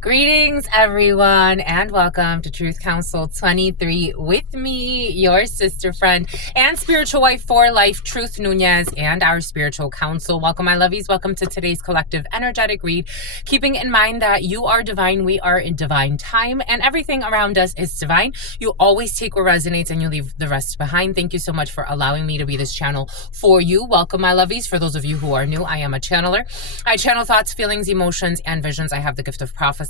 Greetings, everyone, and welcome to Truth Council 23 with me, your sister friend and spiritual wife for life, Truth Nunez, and our spiritual counsel. Welcome, my lovies. Welcome to today's collective energetic read. Keeping in mind that you are divine, we are in divine time, and everything around us is divine. You always take what resonates and you leave the rest behind. Thank you so much for allowing me to be this channel for you. Welcome, my lovies. For those of you who are new, I am a channeler. I channel thoughts, feelings, emotions, and visions. I have the gift of prophecy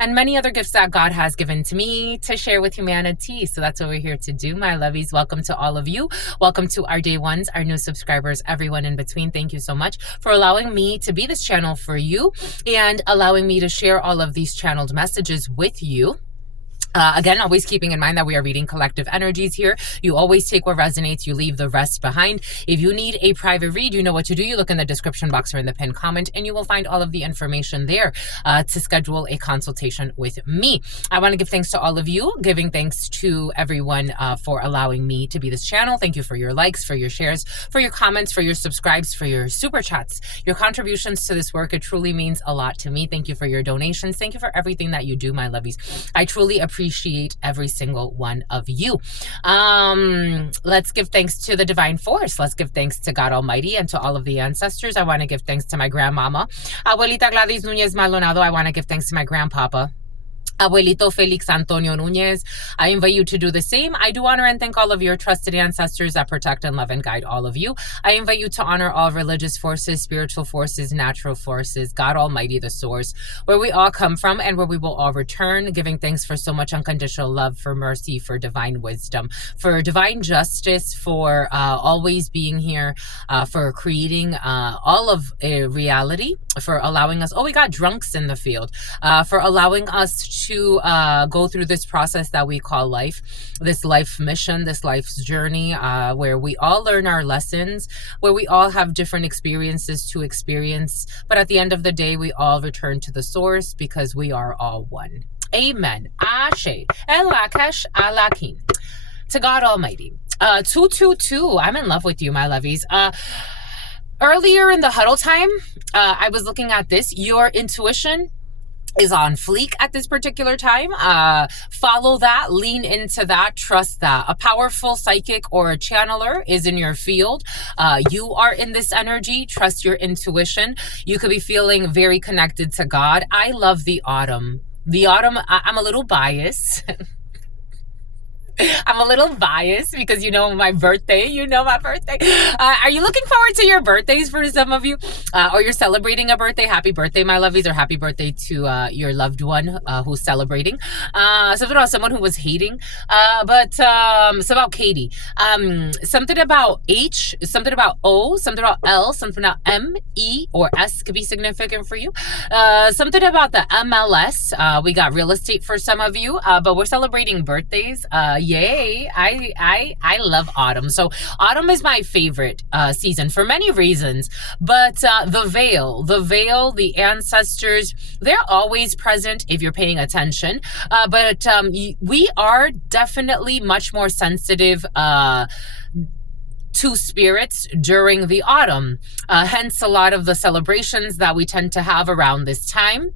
and many other gifts that God has given to me to share with humanity. So that's what we're here to do, my lovies. Welcome to all of you. Welcome to our day ones, our new subscribers, everyone in between. Thank you so much for allowing me to be this channel for you and allowing me to share all of these channeled messages with you. Again, always keeping in mind that we are reading collective energies here. You always take what resonates, you leave the rest behind. If you need a private read, you know what to do. You look in the description box or in the pinned comment, and you will find all of the information there to schedule a consultation with me. I want to give thanks to all of you, giving thanks to everyone for allowing me to be this channel. Thank you for your likes, for your shares, for your comments, for your subscribes, for your super chats, your contributions to this work. It truly means a lot to me. Thank you for your donations. Thank you for everything that you do, my lovies. I truly appreciate every single one of you. Let's give thanks to the divine force. Let's give thanks to God Almighty and to all of the ancestors. I want to give thanks to my grandmama, Abuelita Gladys Nunez Maldonado. I want to give thanks to my grandpapa, Abuelito Felix Antonio Nunez. I invite you to do the same. I do honor and thank all of your trusted ancestors that protect and love and guide all of you. I invite you to honor all religious forces, spiritual forces, natural forces, God Almighty, the source, where we all come from and where we will all return, giving thanks for so much unconditional love, for mercy, for divine wisdom, for divine justice, for always being here, for creating all of reality, for allowing us, oh, we got drunks in the field, for allowing us to go through this process that we call life, this life mission, this life's journey, where we all learn our lessons, where we all have different experiences to experience. But at the end of the day, we all return to the source because we are all one. Amen. Ashe. Elakash alakin. To God Almighty. 222. I'm in love with you, my lovies. Earlier in the huddle time, I was looking at this. Your intuition is on fleek at this particular time. Follow that, lean into that, trust that. A powerful psychic or a channeler is in your field. You are in this energy. Trust your intuition. You could be feeling very connected to God. I love the autumn. The autumn, I'm a little biased. I'm a little biased because you know my birthday. Are you looking forward to your birthdays for some of you? Or you're celebrating a birthday? Happy birthday, my lovies, or happy birthday to your loved one who's celebrating. Something about someone who was hating. But it's about Katie. Something about H, something about O, something about L, something about M, E, or S could be significant for you. Something about the MLS. We got real estate for some of you, but we're celebrating birthdays. Yay. I love autumn. So autumn is my favorite season for many reasons, but the veil, the ancestors, they're always present if you're paying attention. But we are definitely much more sensitive to spirits during the autumn. Hence a lot of the celebrations that we tend to have around this time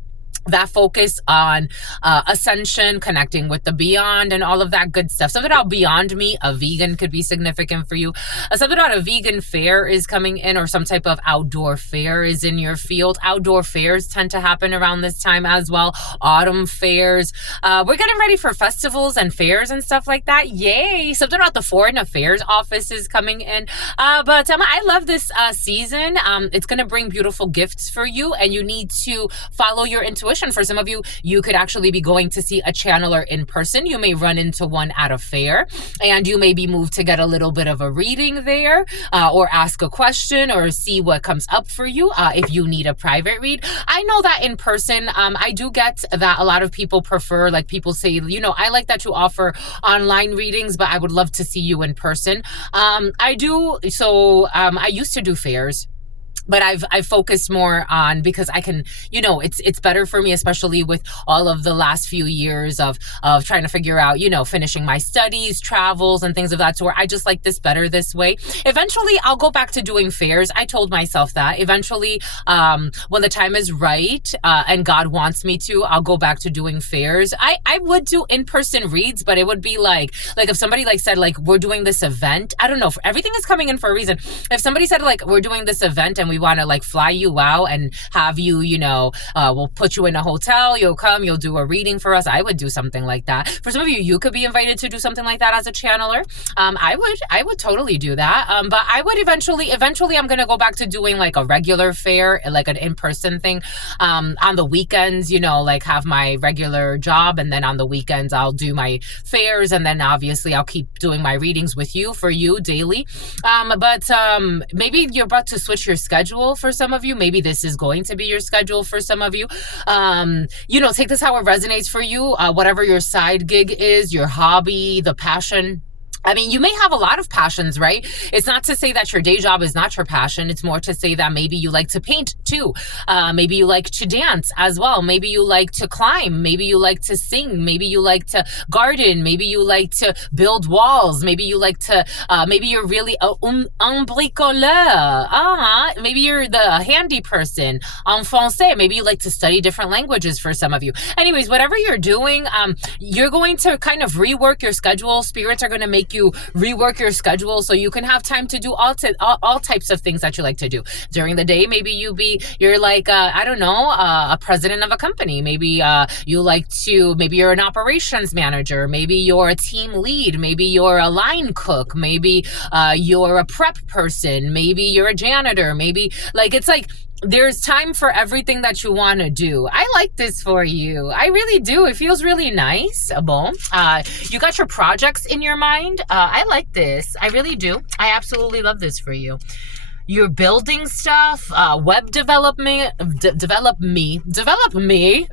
that focus on ascension, connecting with the beyond, and all of that good stuff. Something about Beyond Me, a vegan, could be significant for you. Something about a vegan fair is coming in, or some type of outdoor fair is in your field. Outdoor fairs tend to happen around this time as well. Autumn fairs. We're getting ready for festivals and fairs and stuff like that. Yay! Something about the Foreign Affairs Office is coming in. But I love this season. It's going to bring beautiful gifts for you, and you need to follow your intuition. For some of you, you could actually be going to see a channeler in person. You may run into one at a fair, and you may be moved to get a little bit of a reading there, or ask a question or see what comes up for you if you need a private read. I know that in person, I do get that a lot of people prefer, like people say, you know, I like that you offer online readings, but I would love to see you in person. I used to do fairs. but I've focused more on, because I can, it's better for me, especially with all of the last few years of trying to figure out, finishing my studies, travels, and things of that sort. I just like this better this way. Eventually, I'll go back to doing fairs. I told myself that eventually, when the time is right, and God wants me to, I'll go back to doing fairs. I would do in-person reads, but it would be like if somebody like said like, we're doing this event. I don't know. Everything is coming in for a reason. If somebody said like, we're doing this event and we want to like fly you out and have you, we'll put you in a hotel, you'll come, you'll do a reading for us, I would do something like that. For some of you, you could be invited to do something like that as a channeler. I would totally do that. But I would eventually I'm going to go back to doing like a regular fair, like an in-person thing, on the weekends, like have my regular job. And then on the weekends, I'll do my fairs. And then obviously I'll keep doing my readings with you, for you daily. But maybe you're about to switch your schedule for some of you. Maybe this is going to be your schedule for some of you. Take this how it resonates for you. Whatever your side gig is, your hobby, the passion. I mean, you may have a lot of passions, right? It's not to say that your day job is not your passion. It's more to say that maybe you like to paint too. Maybe you like to dance as well. Maybe you like to climb. Maybe you like to sing. Maybe you like to garden. Maybe you like to build walls. Maybe you like to, maybe you're really un bricoleur. Maybe you're the handy person. En français. Maybe you like to study different languages for some of you. Anyways, whatever you're doing, you're going to kind of rework your schedule. Spirits are going to make you rework your schedule so you can have time to do all types of things that you like to do during the day. Maybe you're like I don't know, a president of a company. Maybe maybe you're an operations manager. Maybe you're a team lead. Maybe you're a line cook. Maybe you're a prep person. Maybe you're a janitor. Maybe it's like there's time for everything that you want to do. I like this for you. I really do. It feels really nice. Bon. You got your projects in your mind. I like this. I really do. I absolutely love this for you. You're building stuff, web development, develop me.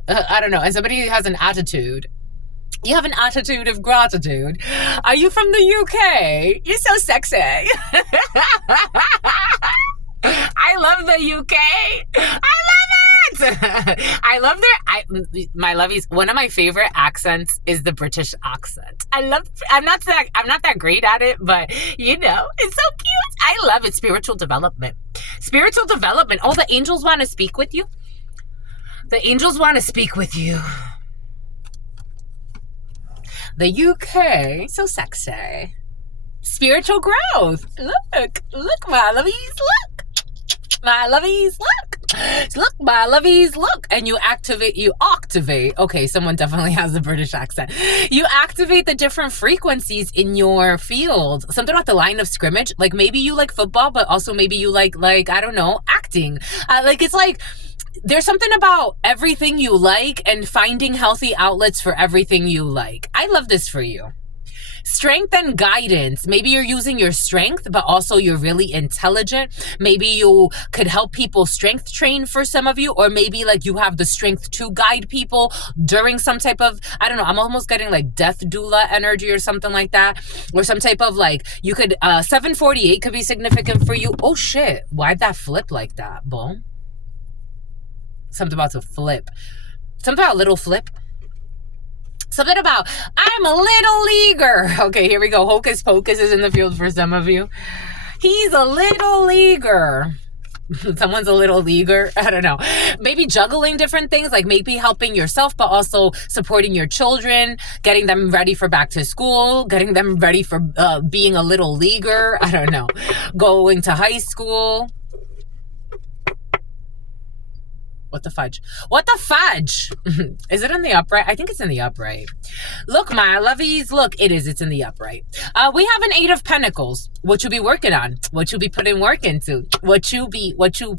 I don't know. And somebody has an attitude. You have an attitude of gratitude. Are you from the UK? You're so sexy. I love the UK. I love it. I love my lovies. One of my favorite accents is the British accent. I'm not that great at it, but it's so cute. I love it. Spiritual development. Oh, the angels want to speak with you. The angels want to speak with you. The UK, so sexy. Spiritual growth. Look, my lovies, look. My lovies, look, my lovies, look. And you activate. Okay, someone definitely has a British accent. You activate the different frequencies in your field. Something about the line of scrimmage. Like maybe you like football, but also maybe you like I don't know, acting. It's like there's something about everything you like and finding healthy outlets for everything you like. I love this for you. Strength and guidance. Maybe you're using your strength, but also you're really intelligent. Maybe you could help people strength train for some of you, or maybe you have the strength to guide people during some type of, I don't know, I'm almost getting death doula energy or something like that, or some type of you could, 748 could be significant for you. Oh shit, why'd that flip like that, boom? Something about to flip. Something about little flip. Something about, I'm a little leaguer. Okay, here we go. Hocus Pocus is in the field for some of you. He's a little leaguer. Someone's a little leaguer. I don't know. Maybe juggling different things, maybe helping yourself, but also supporting your children, getting them ready for back to school, getting them ready for being a little leaguer. I don't know. Going to high school. What the fudge? What the fudge? Is it in the upright? I think it's in the upright. Look, my lovies. Look, it is. It's in the upright. We have an 8 of Pentacles. What you be working on? What you be putting work into? What you be? What you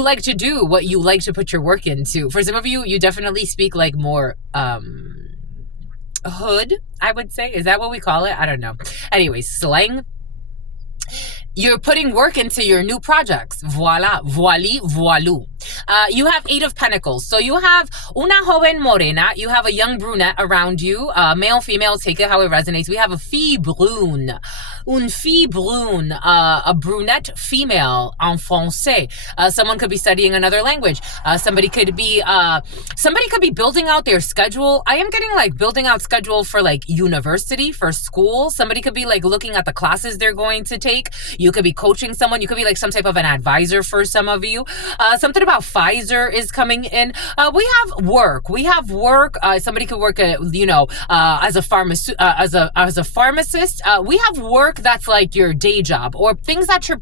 like to do? What you like to put your work into? For some of you, you definitely speak more hood, I would say. Is that what we call it? I don't know. Anyways, slang. You're putting work into your new projects. Voila, voily, voilou. You have Eight of Pentacles. So you have una joven morena. You have a young brunette around you. Male, female, take it how it resonates. We have a fille brune. Une fille brune. A brunette female en français. Someone could be studying another language. Somebody could be building out their schedule. I am getting like building out schedule for like university, for school. Somebody could be like looking at the classes they're going to take. You could be coaching someone. You could be like some type of an advisor for some of you. Something about Pfizer is coming in. We have work. Somebody could work at, as a pharmacist. We have work that's like your day job, or things that you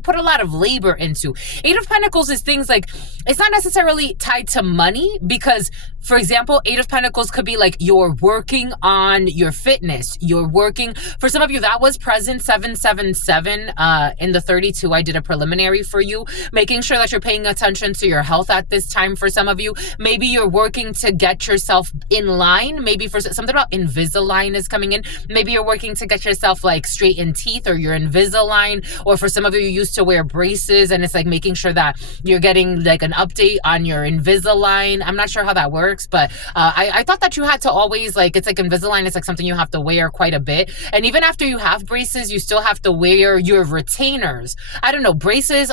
put a lot of labor into. Eight of Pentacles is things like, it's not necessarily tied to money, because, for example, Eight of Pentacles could be like you're working on your fitness. You're working, for some of you, that was present 777 in the 32. I did a preliminary for you, making sure that you're paying attention to your health at this time. For some of you, maybe you're working to get yourself in line. Maybe for something about Invisalign is coming in. Maybe you're working to get yourself like straightened teeth, or your Invisalign. Or for some of you, you used to wear braces, and it's like making sure that you're getting like an update on your Invisalign. I'm not sure how that works, but I thought that you had to always, like, it's like Invisalign is like something you have to wear quite a bit. And even after you have braces, you still have to wear your retainers. I don't know, braces,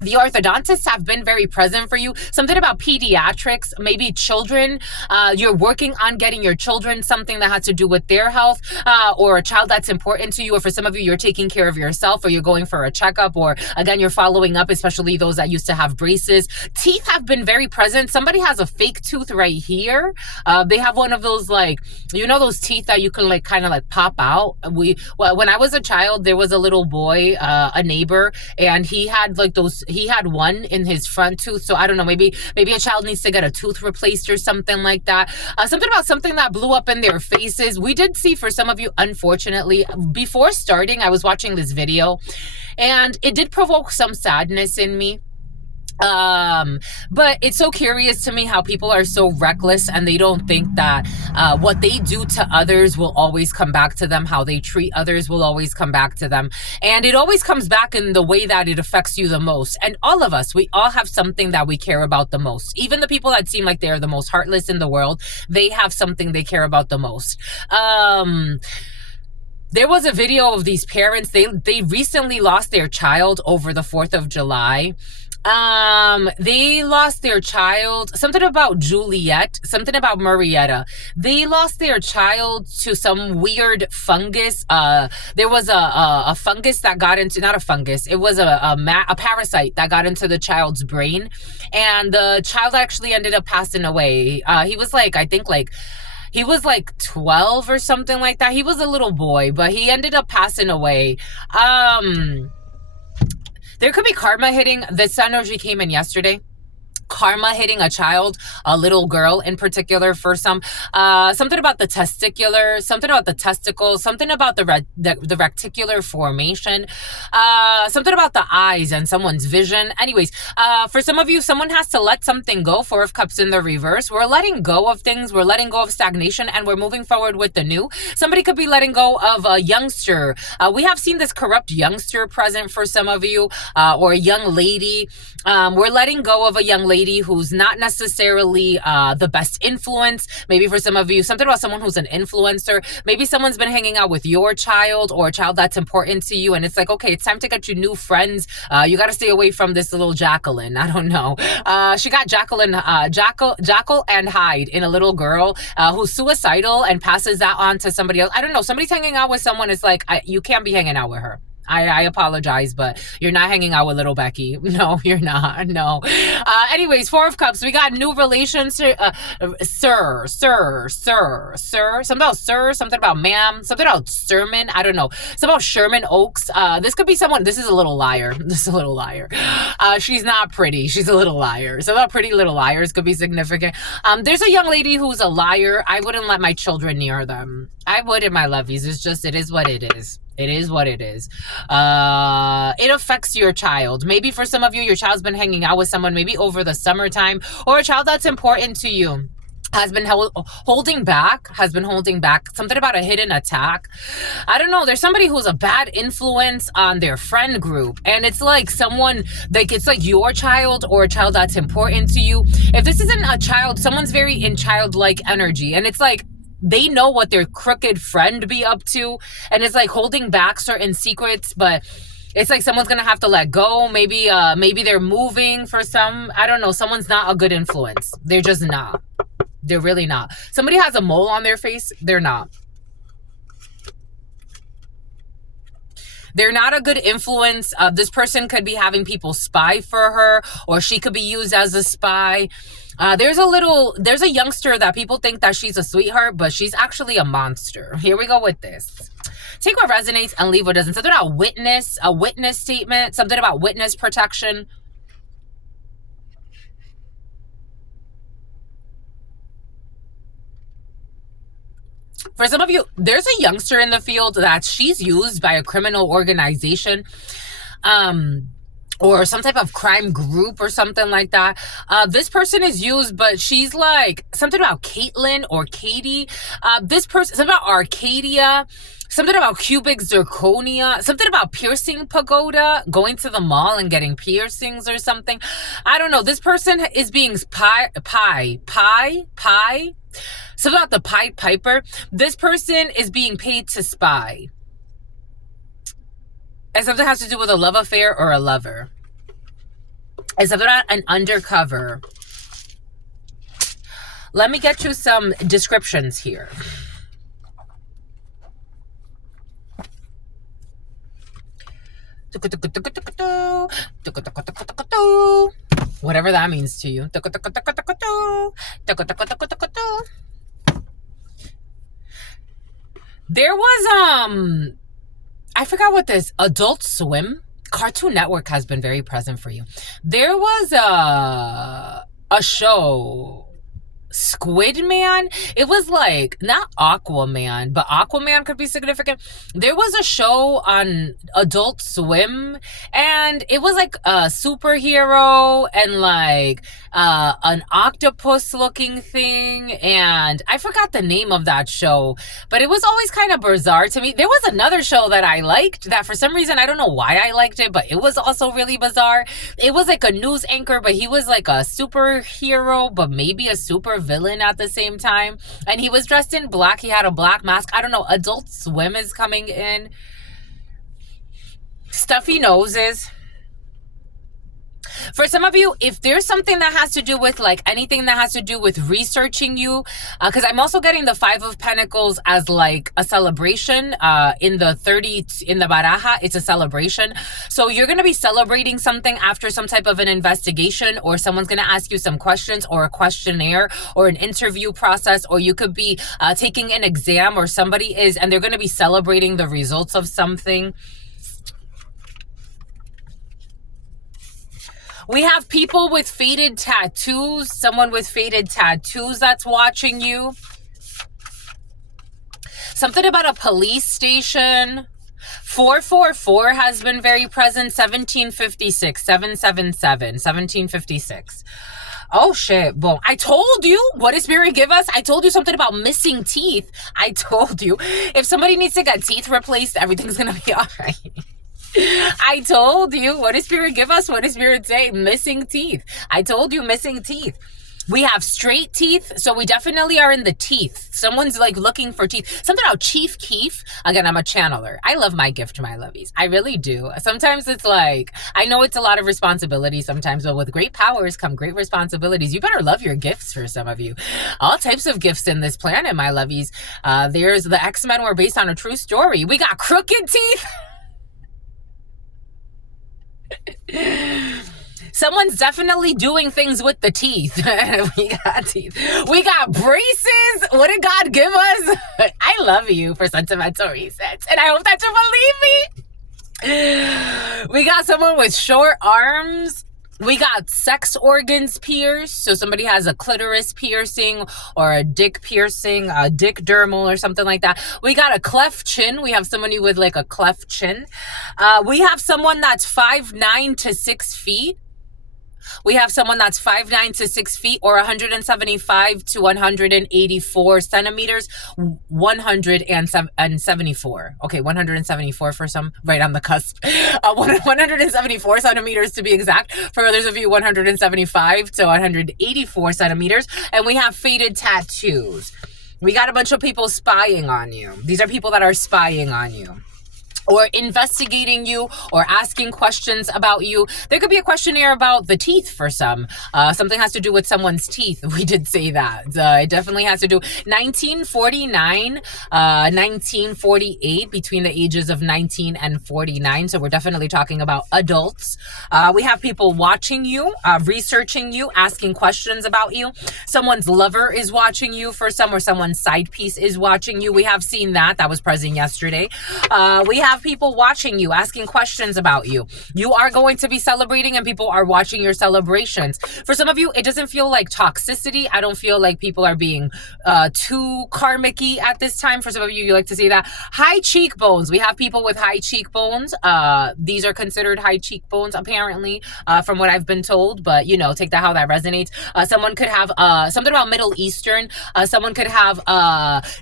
the orthodontists have been very present for you. Something about pediatrics, maybe children. You're working on getting your children something that has to do with their health, or a child that's important to you. Or for some of you, you're taking care of yourself, or you're going for a checkup, or again, you're following up, especially those that used to have braces. Teeth have been very present. Somebody has a fake tooth right here. They have one of those, like, those teeth that you can like kind of like pop out. When I was a child, there was a little boy, a neighbor, and he had one in his front tooth. So I don't know, maybe a child needs to get a tooth replaced or something like that. Something about something that blew up in their faces. We did see, for some of you, unfortunately, before starting, I was watching this video, and it did provoke some sadness in me. But it's so curious to me how people are so reckless, and they don't think that what they do to others will always come back to them. How they treat others will always come back to them. And it always comes back in the way that it affects you the most. And all of us, we all have something that we care about the most. Even the people that seem like they're the most heartless in the world, they have something they care about the most. There was a video of these parents. They recently lost their child over the 4th of July. They lost their child, something about Juliet, something about Marietta. They lost their child to some weird fungus. There was a fungus that got into, not a fungus, it was a parasite that got into the child's brain, and the child actually ended up passing away. He was like, I think like, he was like 12 or something like that. He was a little boy, but he ended up passing away. There could be karma hitting. This energy came in yesterday. Karma hitting a child, a little girl in particular, for some. Something about the testicular, something about the testicles, something about the reticular formation, something about the eyes and someone's vision. Anyways, for some of you, someone has to let something go. 4 of Cups in the reverse. We're letting go of things. We're letting go of stagnation, and we're moving forward with the new. Somebody could be letting go of a youngster. We have seen this corrupt youngster present for some of you, or a young lady. We're letting go of a young lady who's not necessarily the best influence. Maybe for some of you, something about someone who's an influencer. Maybe someone's been hanging out with your child, or a child that's important to you, and it's like, okay, it's time to get you new friends. You got to stay away from this little Jacqueline. I don't know. She got Jackal and Hyde in a little girl who's suicidal and passes that on to somebody else. I don't know. Somebody's hanging out with someone. It's like, you can't be hanging out with her. I apologize, but you're not hanging out with little Becky. No, you're not. No. Anyways, 4 of Cups. We got new relations. Sir. Something about sir, something about ma'am, something about sermon. I don't know. Something about Sherman Oaks. This could be someone. This is a little liar. This is a little liar. She's not pretty. She's a little liar. Some about pretty little liars could be significant. There's a young lady who's a liar. I wouldn't let my children near them. I wouldn't, my lovies. It's just, it is what it is. It is what it is. It affects your child. Maybe for some of you, your child's been hanging out with someone maybe over the summertime, or a child that's important to you. has been holding back, something about a hidden attack. I don't know, there's somebody who's a bad influence on their friend group, and it's like someone, like it's like your child or a child that's important to you. If this isn't a child, someone's very in childlike energy, and it's like they know what their crooked friend be up to, and it's like holding back certain secrets, but it's like someone's gonna have to let go. Maybe they're moving for some, I don't know, someone's not a good influence. They're just not. They're really not. Somebody has a mole on their face. They're not. They're not a good influence. This person could be having people spy for her, or she could be used as a spy. There's a youngster that people think that she's a sweetheart, but she's actually a monster. Here we go with this. Take what resonates and leave what doesn't. Something about a witness statement, something about witness protection. For some of you, there's a youngster in the field that she's used by a criminal organization, or some type of crime group or something like that. This person is used, but she's like something about Caitlin or Katie. This person, something about Arcadia, something about cubic zirconia, something about piercing pagoda, going to the mall and getting piercings or something. I don't know. This person is being something about the Pied Piper. This person is being paid to spy. And something has to do with a love affair or a lover. And something about an undercover. Let me get you some descriptions here. Whatever that means to you. There was I forgot what this Adult Swim, Cartoon Network has been very present for you. There was a show, Squid Man. It was like not Aquaman, but Aquaman could be significant. There was a show on Adult Swim, and it was like a superhero and like an octopus looking thing, and I forgot the name of that show, but it was always kind of bizarre to me. There was another show that I liked that for some reason, I don't know why I liked it, but it was also really bizarre. It was like a news anchor, but he was like a superhero, but maybe a super villain at the same time, and he was dressed in black. He had a black mask. I don't know. Adult Swim is coming in. Stuffy noses. For some of you, if there's something that has to do with like anything that has to do with researching you, because I'm also getting the Five of Pentacles as like a celebration in the baraja, it's a celebration. So you're going to be celebrating something after some type of an investigation, or someone's going to ask you some questions or a questionnaire or an interview process, or you could be taking an exam, or somebody is, and they're going to be celebrating the results of something. We have people with faded tattoos, someone with faded tattoos that's watching you. Something about a police station. 444 has been very present. 1756, 777, 1756. Oh shit, boom. I told you, what did Spirit give us? I told you something about missing teeth. I told you, if somebody needs to get teeth replaced, everything's gonna be all right. I told you, what did Spirit give us? What did Spirit say? Missing teeth. I told you, missing teeth. We have straight teeth, so we definitely are in the teeth. Someone's like looking for teeth. Something about Chief Keef. Again, I'm a channeler. I love my gift, my lovies. I really do. Sometimes it's like, I know it's a lot of responsibility sometimes, but with great powers come great responsibilities. You better love your gifts for some of you. All types of gifts in this planet, my lovies. There's the X-Men were based on a true story. We got crooked teeth. Someone's definitely doing things with the teeth. We got teeth. We got braces. What did God give us? I love you for sentimental reasons, and I hope that you believe me. We got someone with short arms. We got sex organs pierced. So somebody has a clitoris piercing or a dick piercing, a dick dermal or something like that. We got a cleft chin. We have somebody with like a cleft chin. We have someone that's 5'9" to 6 feet. We have someone that's 5'9" to 6 feet or 175 to 184 centimeters, 174. Okay, 174 for some, right on the cusp. 174 centimeters to be exact. For others of you, 175 to 184 centimeters. And we have faded tattoos. We got a bunch of people spying on you. These are people that are spying on you, or investigating you, or asking questions about you. There could be a questionnaire about the teeth for some. Something has to do with someone's teeth. We did say that. It definitely has to do. 1949, 1948, between the ages of 19 and 49. So we're definitely talking about adults. We have people watching you, researching you, asking questions about you. Someone's lover is watching you for some, or someone's side piece is watching you. We have seen that. That was present yesterday. We have people watching you, asking questions about you. You are going to be celebrating, and people are watching your celebrations. For some of you, it doesn't feel like toxicity. I don't feel like people are being too karmic-y at this time. For some of you, you like to see that. High cheekbones. We have people with high cheekbones. These are considered high cheekbones, apparently, from what I've been told. But, you know, take that how that resonates. Someone could have something about Middle Eastern. Someone could have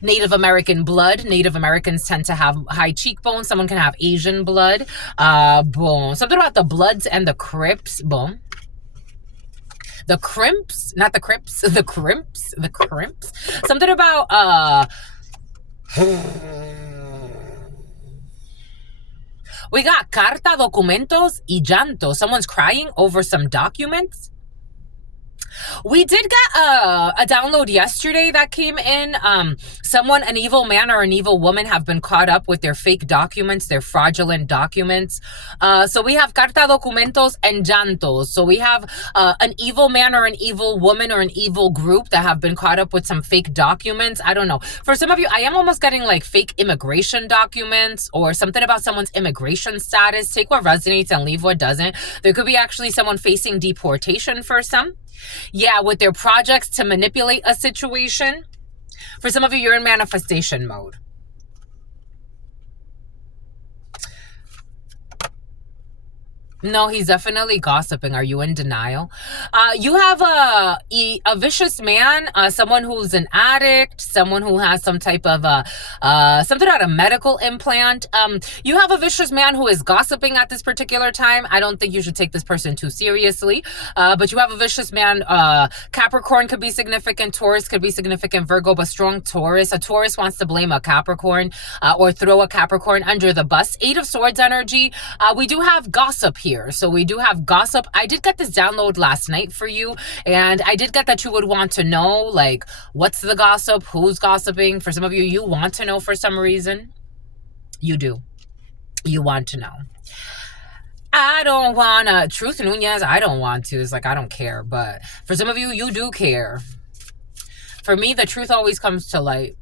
Native American blood. Native Americans tend to have high cheekbones. Someone can have Asian blood. Boom. Something about the Bloods and the Crips. Boom. The Crimps, not the Crips, the Crimps, the Crimps. Something about, we got carta, documentos, y llanto. Someone's crying over some documents. We did get a download yesterday that came in. Someone, an evil man or an evil woman, have been caught up with their fake documents, their fraudulent documents. So we have carta, documentos, and llantos. So we have an evil man or an evil woman or an evil group that have been caught up with some fake documents. I don't know. For some of you, I am almost getting like fake immigration documents, or something about someone's immigration status. Take what resonates and leave what doesn't. There could be actually someone facing deportation for some. Yeah, with their projects to manipulate a situation. For some of you, you're in manifestation mode. No, he's definitely gossiping. Are you in denial? You have a vicious man, someone who's an addict, someone who has some type of something about a medical implant. You have a vicious man who is gossiping at this particular time. I don't think you should take this person too seriously. But you have a vicious man. Capricorn could be significant. Taurus could be significant. Virgo, but strong Taurus. A Taurus wants to blame a Capricorn or throw a Capricorn under the bus. 8 of Swords energy. We do have gossip here. So we do have gossip. I did get this download last night for you, and I did get that you would want to know, like, what's the gossip? Who's gossiping? For some of you, you want to know for some reason. You do. You want to know. I don't want to. Truth Nunez, I don't want to. It's like, I don't care. But for some of you, you do care. For me, the truth always comes to light.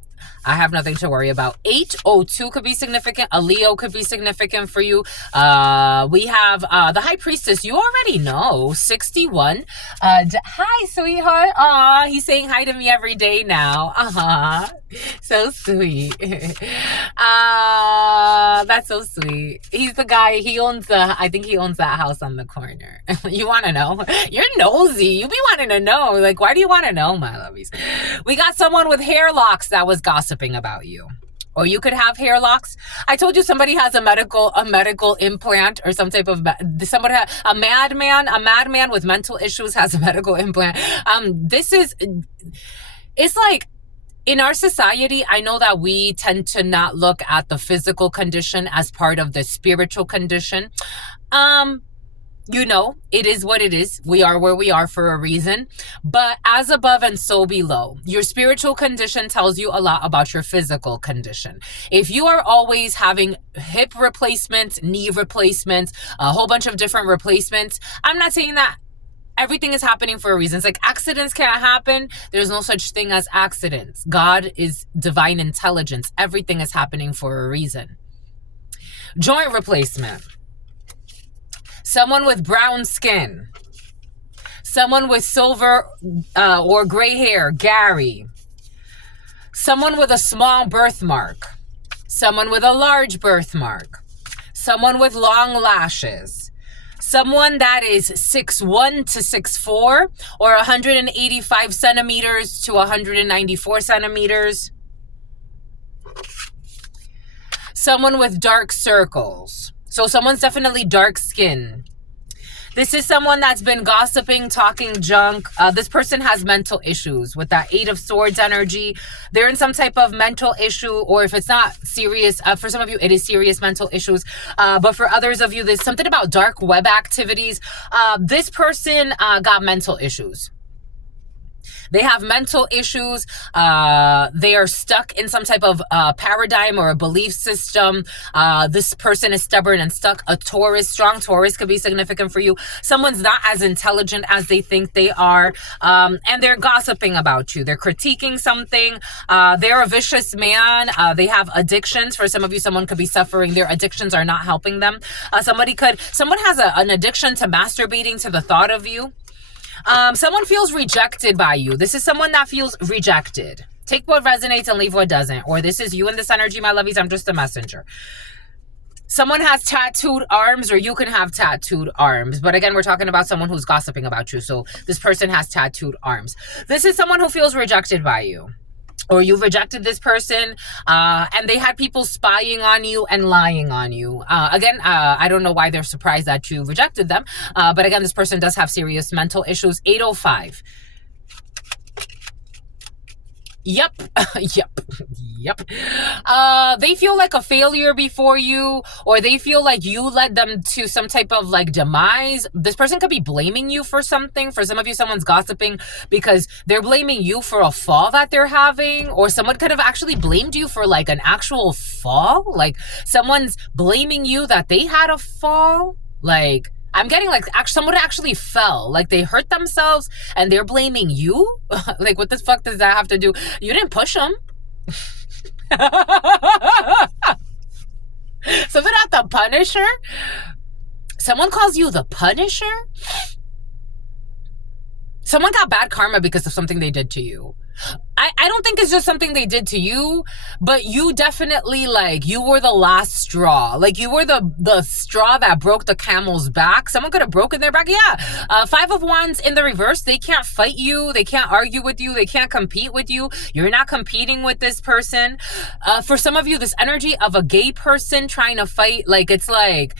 I have nothing to worry about. 802 could be significant. A Leo could be significant for you. We have the High Priestess. You already know. 61. Hi, sweetheart. Aw, he's saying hi to me every day now. So sweet. That's so sweet. He's the guy. He owns I think he owns that house on the corner. You want to know? You're nosy. You be wanting to know. Like, why do you want to know, my lovies? We got someone with hair locks that was gossiping about you. Or you could have hair locks. I told you somebody has a medical implant, or some type of somebody a madman with mental issues has a medical implant. It's like, in our society, I know that we tend to not look at the physical condition as part of the spiritual condition. You know, it is what it is. We are where we are for a reason. But as above and so below, your spiritual condition tells you a lot about your physical condition. If you are always having hip replacements, knee replacements, a whole bunch of different replacements, I'm not saying that everything is happening for a reason. It's like accidents can't happen. There's no such thing as accidents. God is divine intelligence. Everything is happening for a reason. Joint replacement. Someone with brown skin. Someone with silver or gray hair, Gary. Someone with a small birthmark. Someone with a large birthmark. Someone with long lashes. Someone that is 6'1" to 6'4", or 185 centimeters to 194 centimeters. Someone with dark circles. So someone's definitely dark skinned. This is someone that's been gossiping, talking junk. This person has mental issues with that 8 of Swords energy. They're in some type of mental issue, or if it's not serious, for some of you, it is serious mental issues. But for others of you, there's something about dark web activities. This person got mental issues. They have mental issues. They are stuck in some type of paradigm or a belief system. This person is stubborn and stuck. A Taurus, strong Taurus could be significant for you. Someone's not as intelligent as they think they are. And they're gossiping about you. They're critiquing something. They're a vicious man. They have addictions. For some of you, someone could be suffering. Their addictions are not helping them. Someone has an addiction to masturbating to the thought of you. Someone feels rejected by you. This is someone that feels rejected. Take what resonates and leave what doesn't. Or this is you in this energy, my lovies. I'm just a messenger. Someone has tattooed arms, or you can have tattooed arms. But again, we're talking about someone who's gossiping about you. So this person has tattooed arms. This is someone who feels rejected by you. Or you rejected this person, and they had people spying on you and lying on you. Again, I don't know why they're surprised that you rejected them. But again, this person does have serious mental issues. 805. Yep. Yep. They feel like a failure before you, or they feel like you led them to some type of like demise. This person could be blaming you for something. For some of you, someone's gossiping because they're blaming you for a fall that they're having, or someone could have actually blamed you for like an actual fall. Like someone's blaming you that they had a fall. Like, I'm getting like someone actually fell, like they hurt themselves and they're blaming you. Like, what the fuck does that have to do? You didn't push them. Something about the Punisher. Someone calls you the Punisher. Someone got bad karma because of something they did to you. I don't think it's just something they did to you, but you definitely, like, you were the last straw. Like, you were the straw that broke the camel's back. Someone could have broken their back. Yeah. 5 of Wands in the reverse. They can't fight you. They can't argue with you. They can't compete with you. You're not competing with this person. For some of you, this energy of a gay person trying to fight, like, it's like,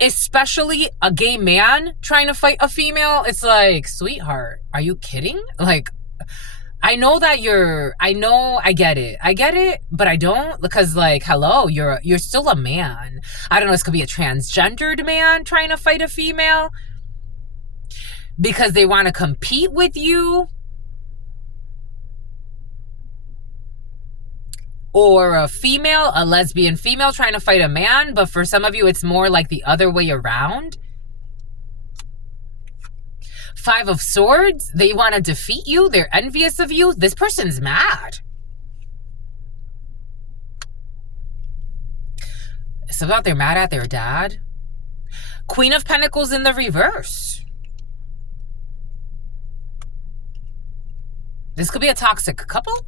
especially a gay man trying to fight a female, it's like, sweetheart, are you kidding? Like, I know that I get it, but I don't, because like, hello, you're still a man. I don't know, this could be a transgendered man trying to fight a female because they want to compete with you. Or a lesbian female trying to fight a man, but for some of you, it's more like the other way around. 5 of Swords, they want to defeat you. They're envious of you. This person's mad. It's about they're mad at their dad. Queen of Pentacles in the reverse. This could be a toxic couple.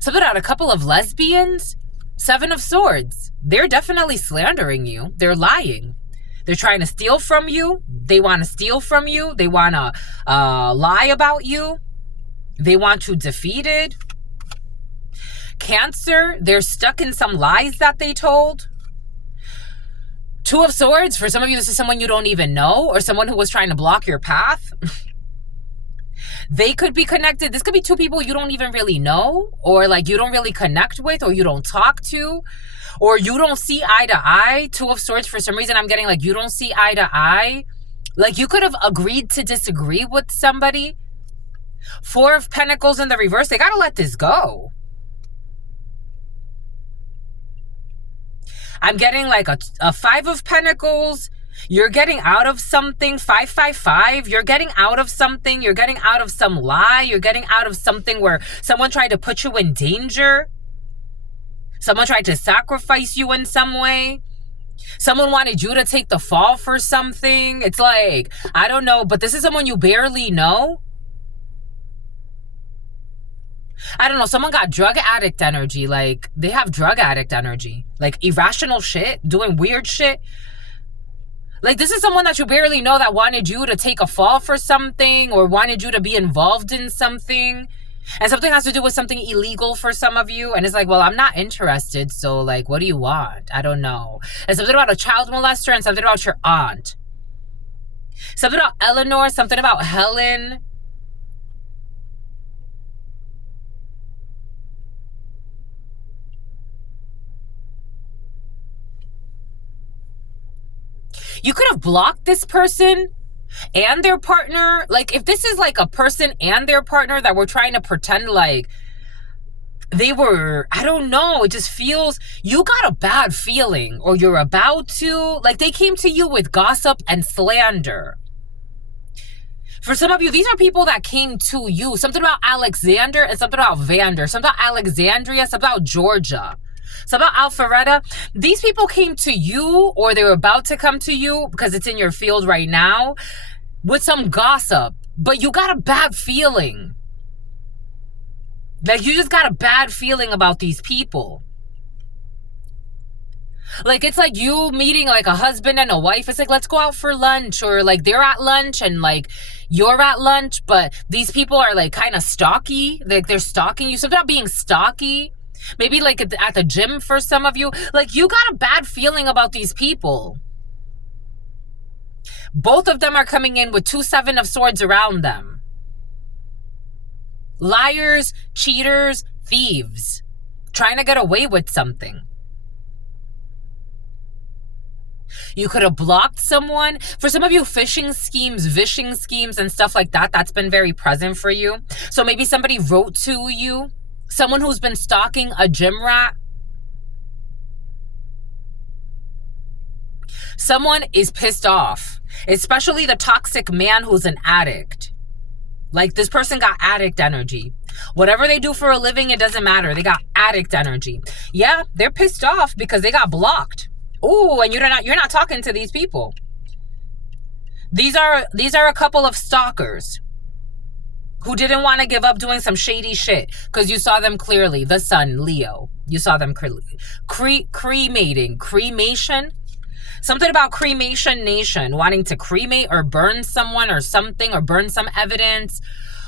Something about a couple of lesbians. 7 of Swords. They're definitely slandering you. They're lying. They're trying to steal from you. They want to steal from you. They want to lie about you. They want you defeated. Cancer, they're stuck in some lies that they told. 2 of Swords, for some of you, this is someone you don't even know, or someone who was trying to block your path. They could be connected. This could be 2 people you don't even really know, or like you don't really connect with, or you don't talk to, or you don't see eye to eye. 2 of Swords, for some reason, I'm getting like you don't see eye to eye. Like you could have agreed to disagree with somebody. 4 of Pentacles in the reverse. They got to let this go. I'm getting like a 5 of Pentacles. You're getting out of something. 555. You're getting out of something. You're getting out of some lie. You're getting out of something where someone tried to put you in danger. Someone tried to sacrifice you in some way. Someone wanted you to take the fall for something. It's like, I don't know, but this is someone you barely know. I don't know, someone got drug addict energy. Like, they have drug addict energy. Like, irrational shit, doing weird shit. Like, this is someone that you barely know that wanted you to take a fall for something or wanted you to be involved in something. And something has to do with something illegal for some of you. And it's like, well, I'm not interested. So, like, what do you want? I don't know. And something about a child molester and something about your aunt. Something about Eleanor, something about Helen. You could have blocked this person and their partner. Like, if this is like a person and their partner that we're trying to pretend like they were, I don't know, it just feels, you got a bad feeling, or you're about to, like, they came to you with gossip and slander. For some of you, these are people that came to you. Something about Alexander and something about Vander. Something about Alexandria, something about Georgia. Something about Alpharetta. These people came to you, or they were about to come to you because it's in your field right now, with some gossip. But you got a bad feeling. Like, you just got a bad feeling about these people. Like, it's like you meeting like a husband and a wife. It's like, let's go out for lunch, or like they're at lunch and like you're at lunch, but these people are like kind of stalky. Like, they're stalking you. Something about being stalky. Maybe like at the gym for some of you. Like, you got a bad feeling about these people. Both of them are coming in with 2 7 of swords around them. Liars, cheaters, thieves. Trying to get away with something. You could have blocked someone. For some of you, phishing schemes, vishing schemes, and stuff like that, that's been very present for you. So maybe somebody wrote to you. Someone who's been stalking a gym rat. Someone is pissed off. Especially the toxic man who's an addict. Like, this person got addict energy. Whatever they do for a living, it doesn't matter. They got addict energy. Yeah, they're pissed off because they got blocked. Ooh, and you're not talking to these people. These are a couple of stalkers who didn't want to give up doing some shady shit because you saw them clearly. The sun, Leo. You saw them clearly. Cremation. Something about cremation nation, wanting to cremate or burn someone or something, or burn some evidence,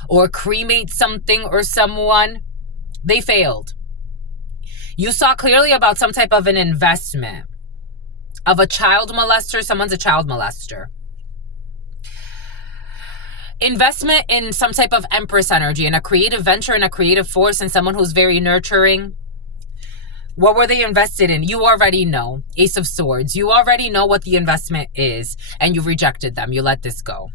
or cremate something or someone. They failed. You saw clearly about some type of an investment of a child molester. Someone's a child molester. Investment in some type of Empress energy, in a creative venture, in a creative force, and someone who's very nurturing. What were they invested in? You already know. Ace of Swords. You already know what the investment is, and you rejected them. You let this go.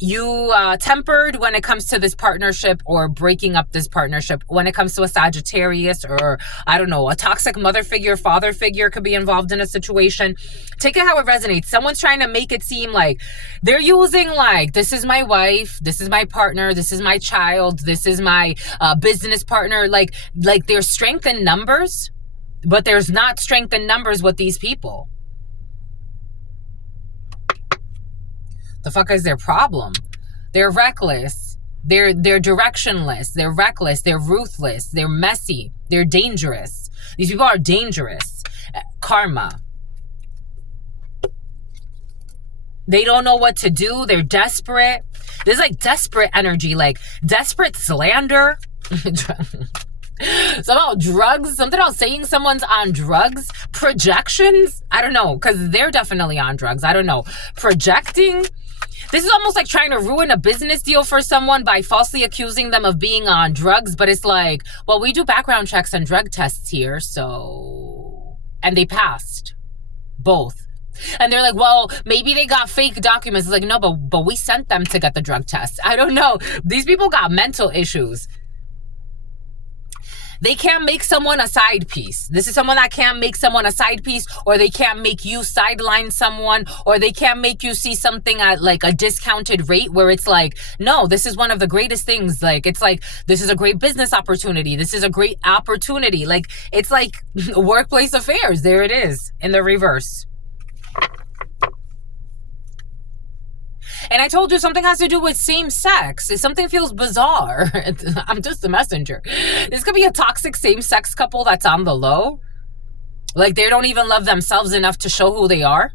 You tempered when it comes to this partnership, or breaking up this partnership. When it comes to a Sagittarius, or I don't know, a toxic mother figure, father figure could be involved in a situation. Take it how it resonates. Someone's trying to make it seem like they're using like, this is my wife, this is my partner, this is my child, this is my business partner. Like there's strength in numbers, but there's not strength in numbers with these people. The fuck is their problem? They're reckless. They're directionless. They're reckless. They're ruthless. They're messy. They're dangerous. These people are dangerous. Karma. They don't know what to do. They're desperate. There's like desperate energy, like desperate slander. Something about drugs. Something about saying someone's on drugs. Projections. I don't know, because they're definitely on drugs. I don't know. Projecting. This is almost like trying to ruin a business deal for someone by falsely accusing them of being on drugs. But it's like, well, we do background checks and drug tests here, so... And they passed. Both. And they're like, well, maybe they got fake documents. It's like, no, but we sent them to get the drug test. I don't know. These people got mental issues. They can't make someone a side piece. This is someone that can't make someone a side piece, or they can't make you sideline someone, or they can't make you see something at like a discounted rate where it's like, no, this is one of the greatest things. Like, it's like, this is a great business opportunity. This is a great opportunity. Like, it's like workplace affairs. There it is in the reverse. And I told you something has to do with same sex. If something feels bizarre, I'm just a messenger. This could be a toxic same sex couple that's on the low. Like, they don't even love themselves enough to show who they are.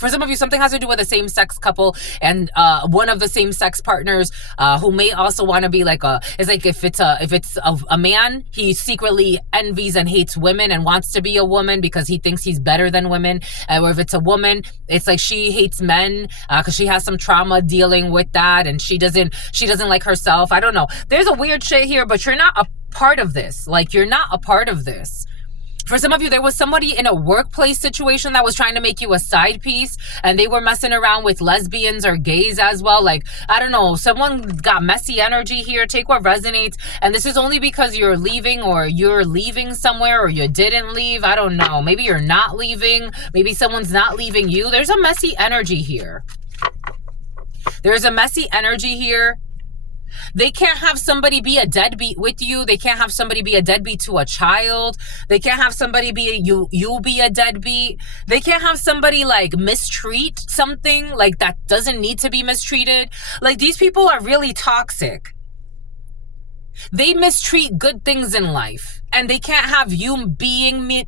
For some of you, something has to do with a same-sex couple and one of the same-sex partners who may also want to be like it's like if it's a man, he secretly envies and hates women and wants to be a woman because he thinks he's better than women. Or if it's a woman, it's like she hates men because she has some trauma dealing with that, and she doesn't like herself. I don't know. There's a weird shit here, but you're not a part of this. Like, you're not a part of this. For some of you, there was somebody in a workplace situation that was trying to make you a side piece, and they were messing around with lesbians or gays as well. Like, I don't know, someone got messy energy here. Take what resonates. And this is only because you're leaving, or you're leaving somewhere, or you didn't leave. I don't know. Maybe you're not leaving. Maybe someone's not leaving you. There's a messy energy here. There's a messy energy here. They can't have somebody be a deadbeat with you. They can't have somebody be a deadbeat to a child. They can't have somebody be you be a deadbeat. They can't have somebody like mistreat something like that doesn't need to be mistreated. Like, these people are really toxic. They mistreat good things in life, and they can't have you being me.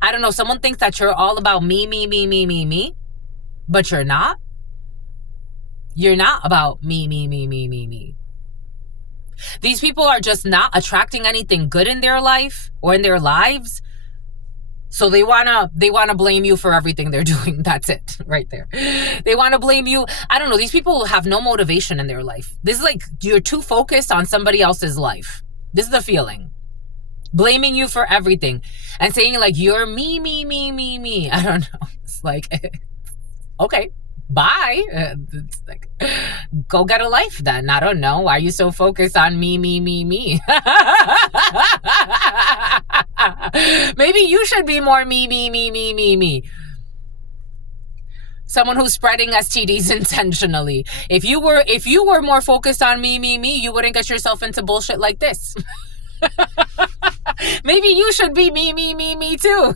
I don't know. Someone thinks that you're all about me, but you're not. You're not about me. These people are just not attracting anything good in their life or in their lives. So they wanna blame you for everything they're doing. That's it right there. They want to blame you. I don't know. These people have no motivation in their life. This is like, you're too focused on somebody else's life. This is the feeling. Blaming you for everything and saying like, you're me. I don't know. It's like, okay. Bye. It's like, go get a life then. I don't know. Why are you so focused on me? Maybe you should be more me. Someone who's spreading STDs intentionally. If you were more focused on me, you wouldn't get yourself into bullshit like this. Maybe you should be me too.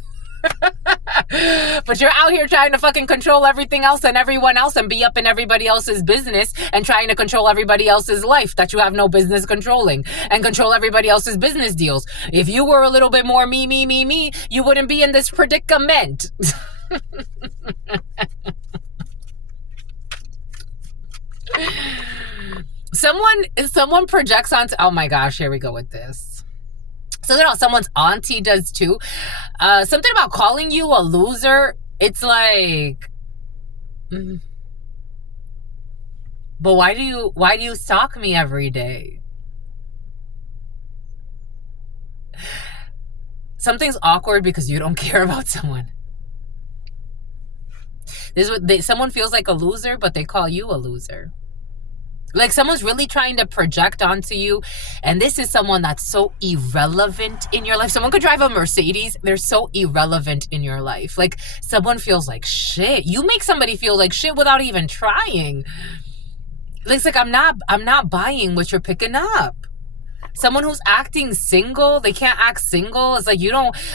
But you're out here trying to fucking control everything else and everyone else and be up in everybody else's business and trying to control everybody else's life that you have no business controlling and control everybody else's business deals. If you were a little bit more me, you wouldn't be in this predicament. Someone projects onto, oh my gosh, here we go with this. Something about someone's auntie does too. Something about calling you a loser. It's like, but why do you stalk me every day? Something's awkward because you don't care about someone. This is what someone feels like a loser, but they call you a loser. Like, someone's really trying to project onto you, and this is someone that's so irrelevant in your life. Someone could drive a Mercedes. They're so irrelevant in your life. Like, someone feels like shit. You make somebody feel like shit without even trying. It's like, I'm not buying what you're picking up. Someone who's acting single, they can't act single. It's like,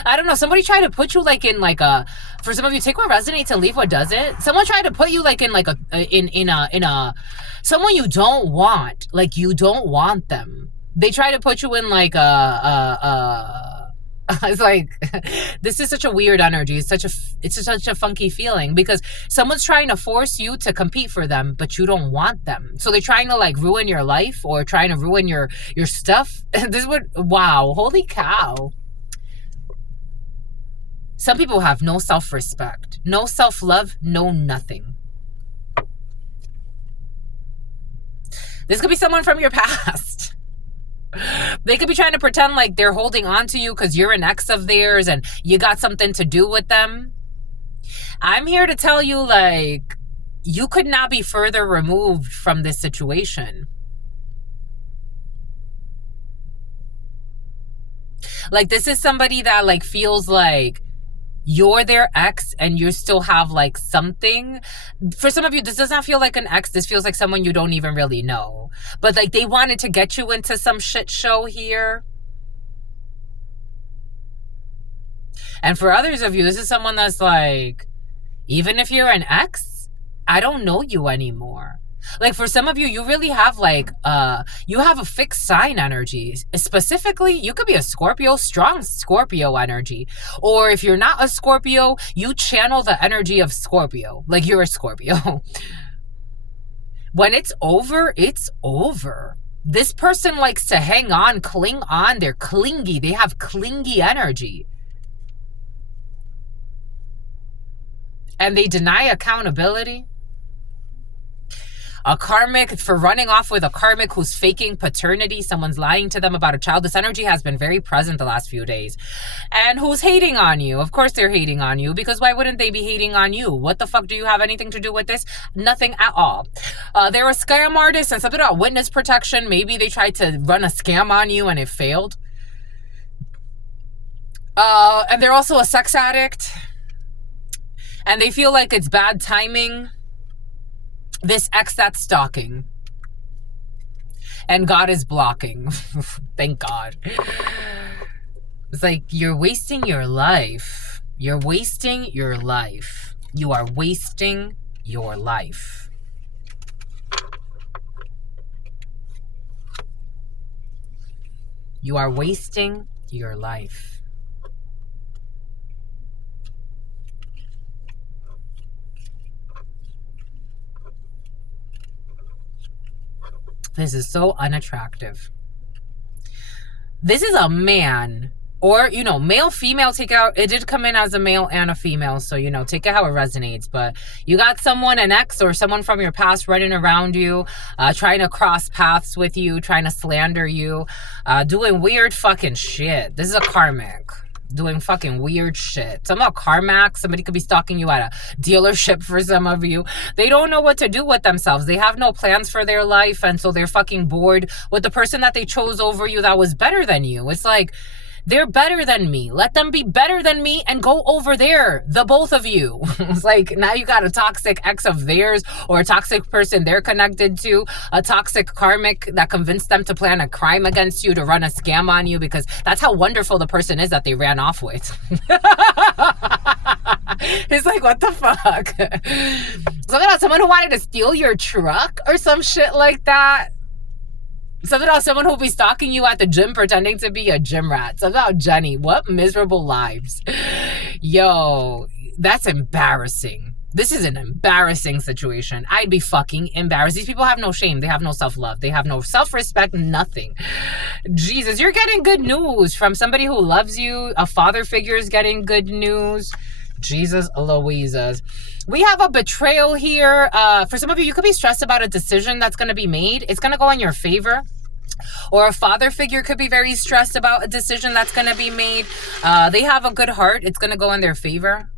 I don't know. Somebody tried to put you like in like for some of you, take what resonates and leave what doesn't. Someone tried to put you like in like someone you don't want. Like, you don't want them. They try to put you in like it's like, this is such a weird energy. It's such a funky feeling because someone's trying to force you to compete for them, but you don't want them. So they're trying to like ruin your life or trying to ruin your stuff. This would, wow, holy cow. Some people have no self-respect, no self-love, no nothing. This could be someone from your past. They could be trying to pretend like they're holding on to you because you're an ex of theirs and you got something to do with them. I'm here to tell you, like, you could not be further removed from this situation. Like, this is somebody that like feels like you're their ex and you still have like something. For some of you, this does not feel like an ex. This feels like someone you don't even really know. But like, they wanted to get you into some shit show here. And for others of you, this is someone that's like, even if you're an ex, I don't know you anymore. Like for some of you, you really have like you have a fixed sign energy. Specifically, you could be a Scorpio, strong Scorpio energy. Or if you're not a Scorpio, you channel the energy of Scorpio. Like you're a Scorpio. When it's over, it's over. This person likes to hang on, cling on. They're clingy. They have clingy energy. And they deny accountability. A karmic, for running off with a karmic who's faking paternity, someone's lying to them about a child. This energy has been very present the last few days. And who's hating on you? Of course they're hating on you, because why wouldn't they be hating on you? What the fuck do you have anything to do with this? Nothing at all. They're a scam artist and something about witness protection. Maybe they tried to run a scam on you and it failed. And they're also a sex addict. And they feel like it's bad timing. This ex that's stalking. And God is blocking. Thank God. It's like you're wasting your life. You're wasting your life. You are wasting your life. You are wasting your life. This is so unattractive. This is a man, or, you know, male, female, take out. It did come in as a male and a female, so, you know, take it how it resonates. But you got someone, an ex or someone from your past running around you, trying to cross paths with you, trying to slander you, doing weird fucking shit. This is a karmic. Doing fucking weird shit. Some about karmic. Somebody could be stalking you at a dealership for some of you. They don't know what to do with themselves. They have no plans for their life, and so they're fucking bored with the person that they chose over you that was better than you. It's like, they're better than me. Let them be better than me and go over there, the both of you. It's like now you got a toxic ex of theirs or a toxic person they're connected to, a toxic karmic that convinced them to plan a crime against you, to run a scam on you, because that's how wonderful the person is that they ran off with. It's like, what the fuck? Something about someone who wanted to steal your truck or some shit like that. Something about someone who'll be stalking you at the gym pretending to be a gym rat. Something about Jenny. What miserable lives. Yo, that's embarrassing. This is an embarrassing situation. I'd be fucking embarrassed. These people have no shame. They have no self-love. They have no self-respect, nothing. Jesus, you're getting good news from somebody who loves you. A father figure is getting good news. Jesus Louises. We have a betrayal here. For some of you, you could be stressed about a decision that's going to be made. It's going to go in your favor. Or a father figure could be very stressed about a decision that's going to be made. They have a good heart. It's going to go in their favor.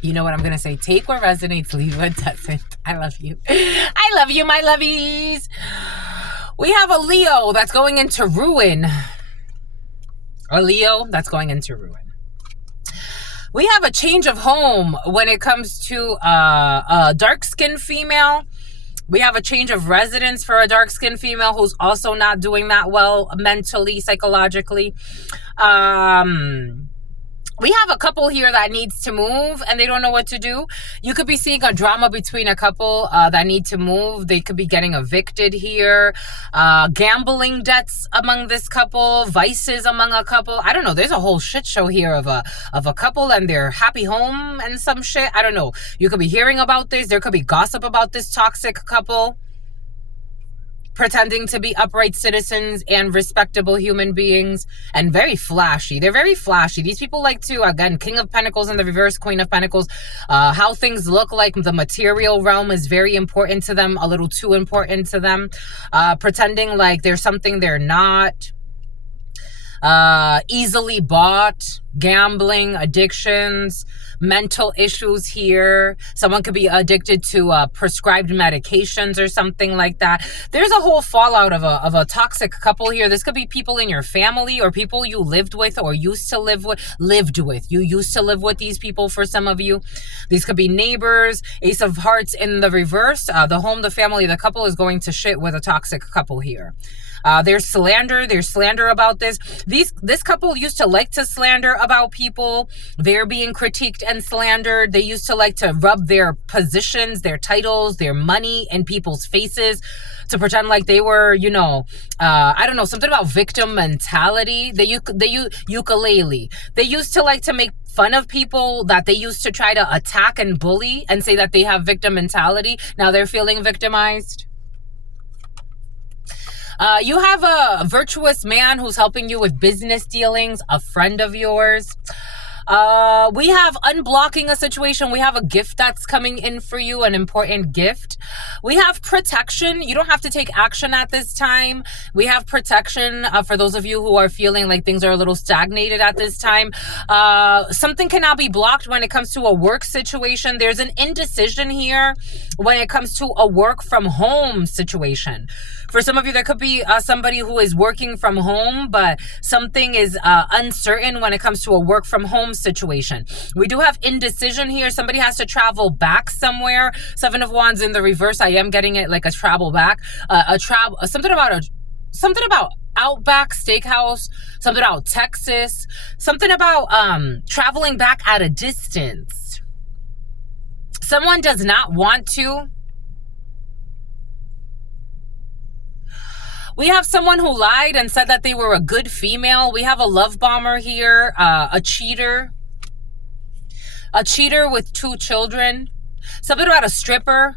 You know what I'm going to say? Take what resonates, leave what doesn't. I love you. I love you, my lovies. We have a Leo that's going into ruin. A Leo that's going into ruin. We have a change of home when it comes to a dark-skinned female. We have a change of residence for a dark-skinned female who's also not doing that well mentally, psychologically. We have a couple here that needs to move and they don't know what to do. You could be seeing a drama between a couple that need to move. They could be getting evicted here. Gambling debts among this couple. Vices among a couple. I don't know. There's a whole shit show here of a couple and their happy home and some shit. I don't know. You could be hearing about this. There could be gossip about this toxic couple pretending to be upright citizens and respectable human beings, and very flashy. They're very flashy. These people like to, again, King of Pentacles and the reverse Queen of Pentacles. How things look like, the material realm is very important to them, a little too important to them. Pretending like there's something they're not. Easily bought, gambling, addictions, mental issues here. Someone could be addicted to prescribed medications or something like that. There's a whole fallout of a toxic couple here. This could be people in your family or people you lived with or used to live with. You used to live with these people for some of you. These could be neighbors. Ace of Hearts in the reverse. The home, the family, the couple is going to shit with a toxic couple here. There's slander about this. This couple used to like to slander about people. They're being critiqued and slandered. They used to like to rub their positions, their titles, their money in people's faces to pretend like they were, I don't know, something about victim mentality. They ukulele. They used to like to make fun of people that they used to try to attack and bully and say that they have victim mentality. Now they're feeling victimized. You have a virtuous man who's helping you with business dealings, a friend of yours. We have unblocking a situation. We have a gift that's coming in for you, an important gift. We have protection. You don't have to take action at this time. We have protection for those of you who are feeling like things are a little stagnated at this time. Something cannot be blocked when it comes to a work situation. There's an indecision here when it comes to a work from home situation. For some of you, there could be somebody who is working from home, but something is uncertain when it comes to a work from home situation. We do have indecision here. Somebody has to travel back somewhere. 7 of Wands in the reverse. I am getting it like a travel back. Something about Outback Steakhouse, something about Texas, something about traveling back at a distance. Someone does not want to. We have someone who lied and said that they were a good female. We have a love bomber here, a cheater with 2 children, something about a stripper,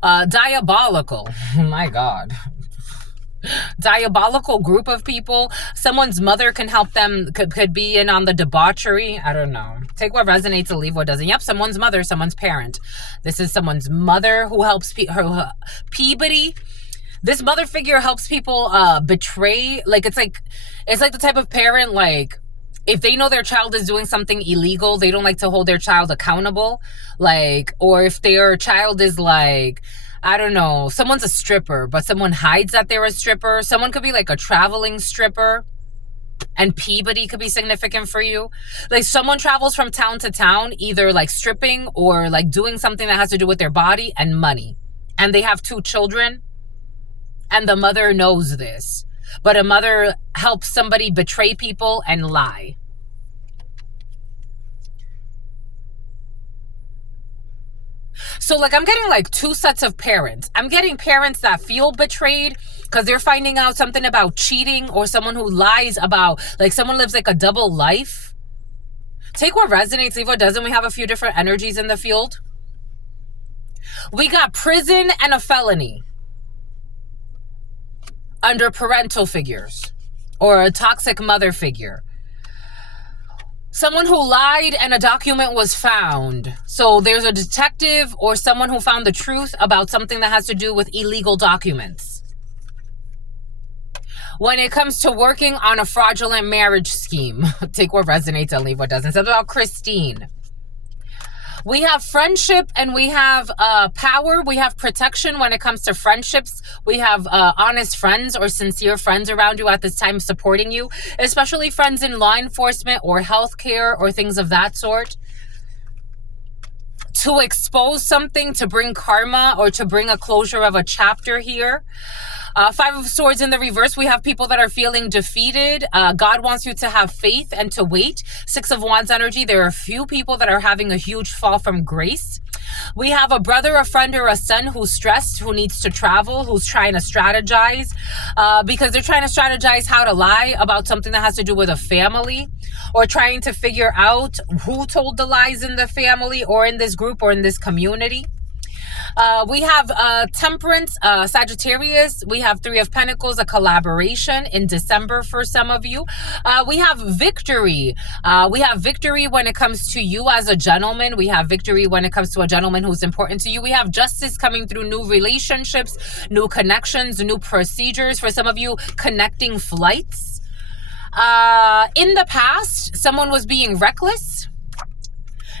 diabolical. My God. Diabolical group of people. Someone's mother can help them, could be in on the debauchery. I don't know. Take what resonates and leave what doesn't. Yep, someone's mother, someone's parent. This is someone's mother who helps her Peabody. This mother figure helps people betray. Like it's like the type of parent, like if they know their child is doing something illegal, they don't like to hold their child accountable. Like, or if their child is like, I don't know, someone's a stripper, but someone hides that they're a stripper. Someone could be like a traveling stripper. And Peabody could be significant for you. Like someone travels from town to town, either like stripping or like doing something that has to do with their body and money. And they have 2 children. And the mother knows this. But a mother helps somebody betray people and lie. So like I'm getting like 2 sets of parents. I'm getting parents that feel betrayed because they're finding out something about cheating, or someone who lies about, like someone lives like a double life. Take what resonates, leave what doesn't. We have a few different energies in the field. We got prison and a felony under parental figures or a toxic mother figure. Someone who lied and a document was found. So there's a detective or someone who found the truth about something that has to do with illegal documents. When it comes to working on a fraudulent marriage scheme, take what resonates and leave what doesn't. Something about Christine. We have friendship and we have power. We have protection when it comes to friendships. We have honest friends or sincere friends around you at this time supporting you, especially friends in law enforcement or healthcare or things of that sort. To expose something, to bring karma or to bring a closure of a chapter here. 5 of Swords in the reverse. We have people that are feeling defeated. God wants you to have faith and to wait. 6 of Wands energy. There are a few people that are having a huge fall from grace. We have a brother, a friend, or a son who's stressed, who needs to travel, who's trying to strategize because they're trying to strategize how to lie about something that has to do with a family, or trying to figure out who told the lies in the family or in this group or in this community. We have Temperance, Sagittarius. We have 3 of Pentacles, a collaboration in December for some of you. We have victory. We have victory when it comes to you as a gentleman. We have victory when it comes to a gentleman who's important to you. We have justice coming through new relationships, new connections, new procedures. For some of you, connecting flights. In the past, someone was being reckless.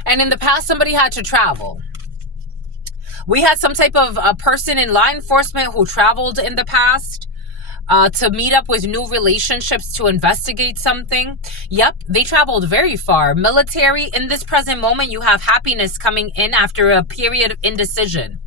And in the past, somebody had to travel. We had some type of a person in law enforcement who traveled in the past to meet up with new relationships to investigate something. Yep, they traveled very far. Military, in this present moment, you have happiness coming in after a period of indecision.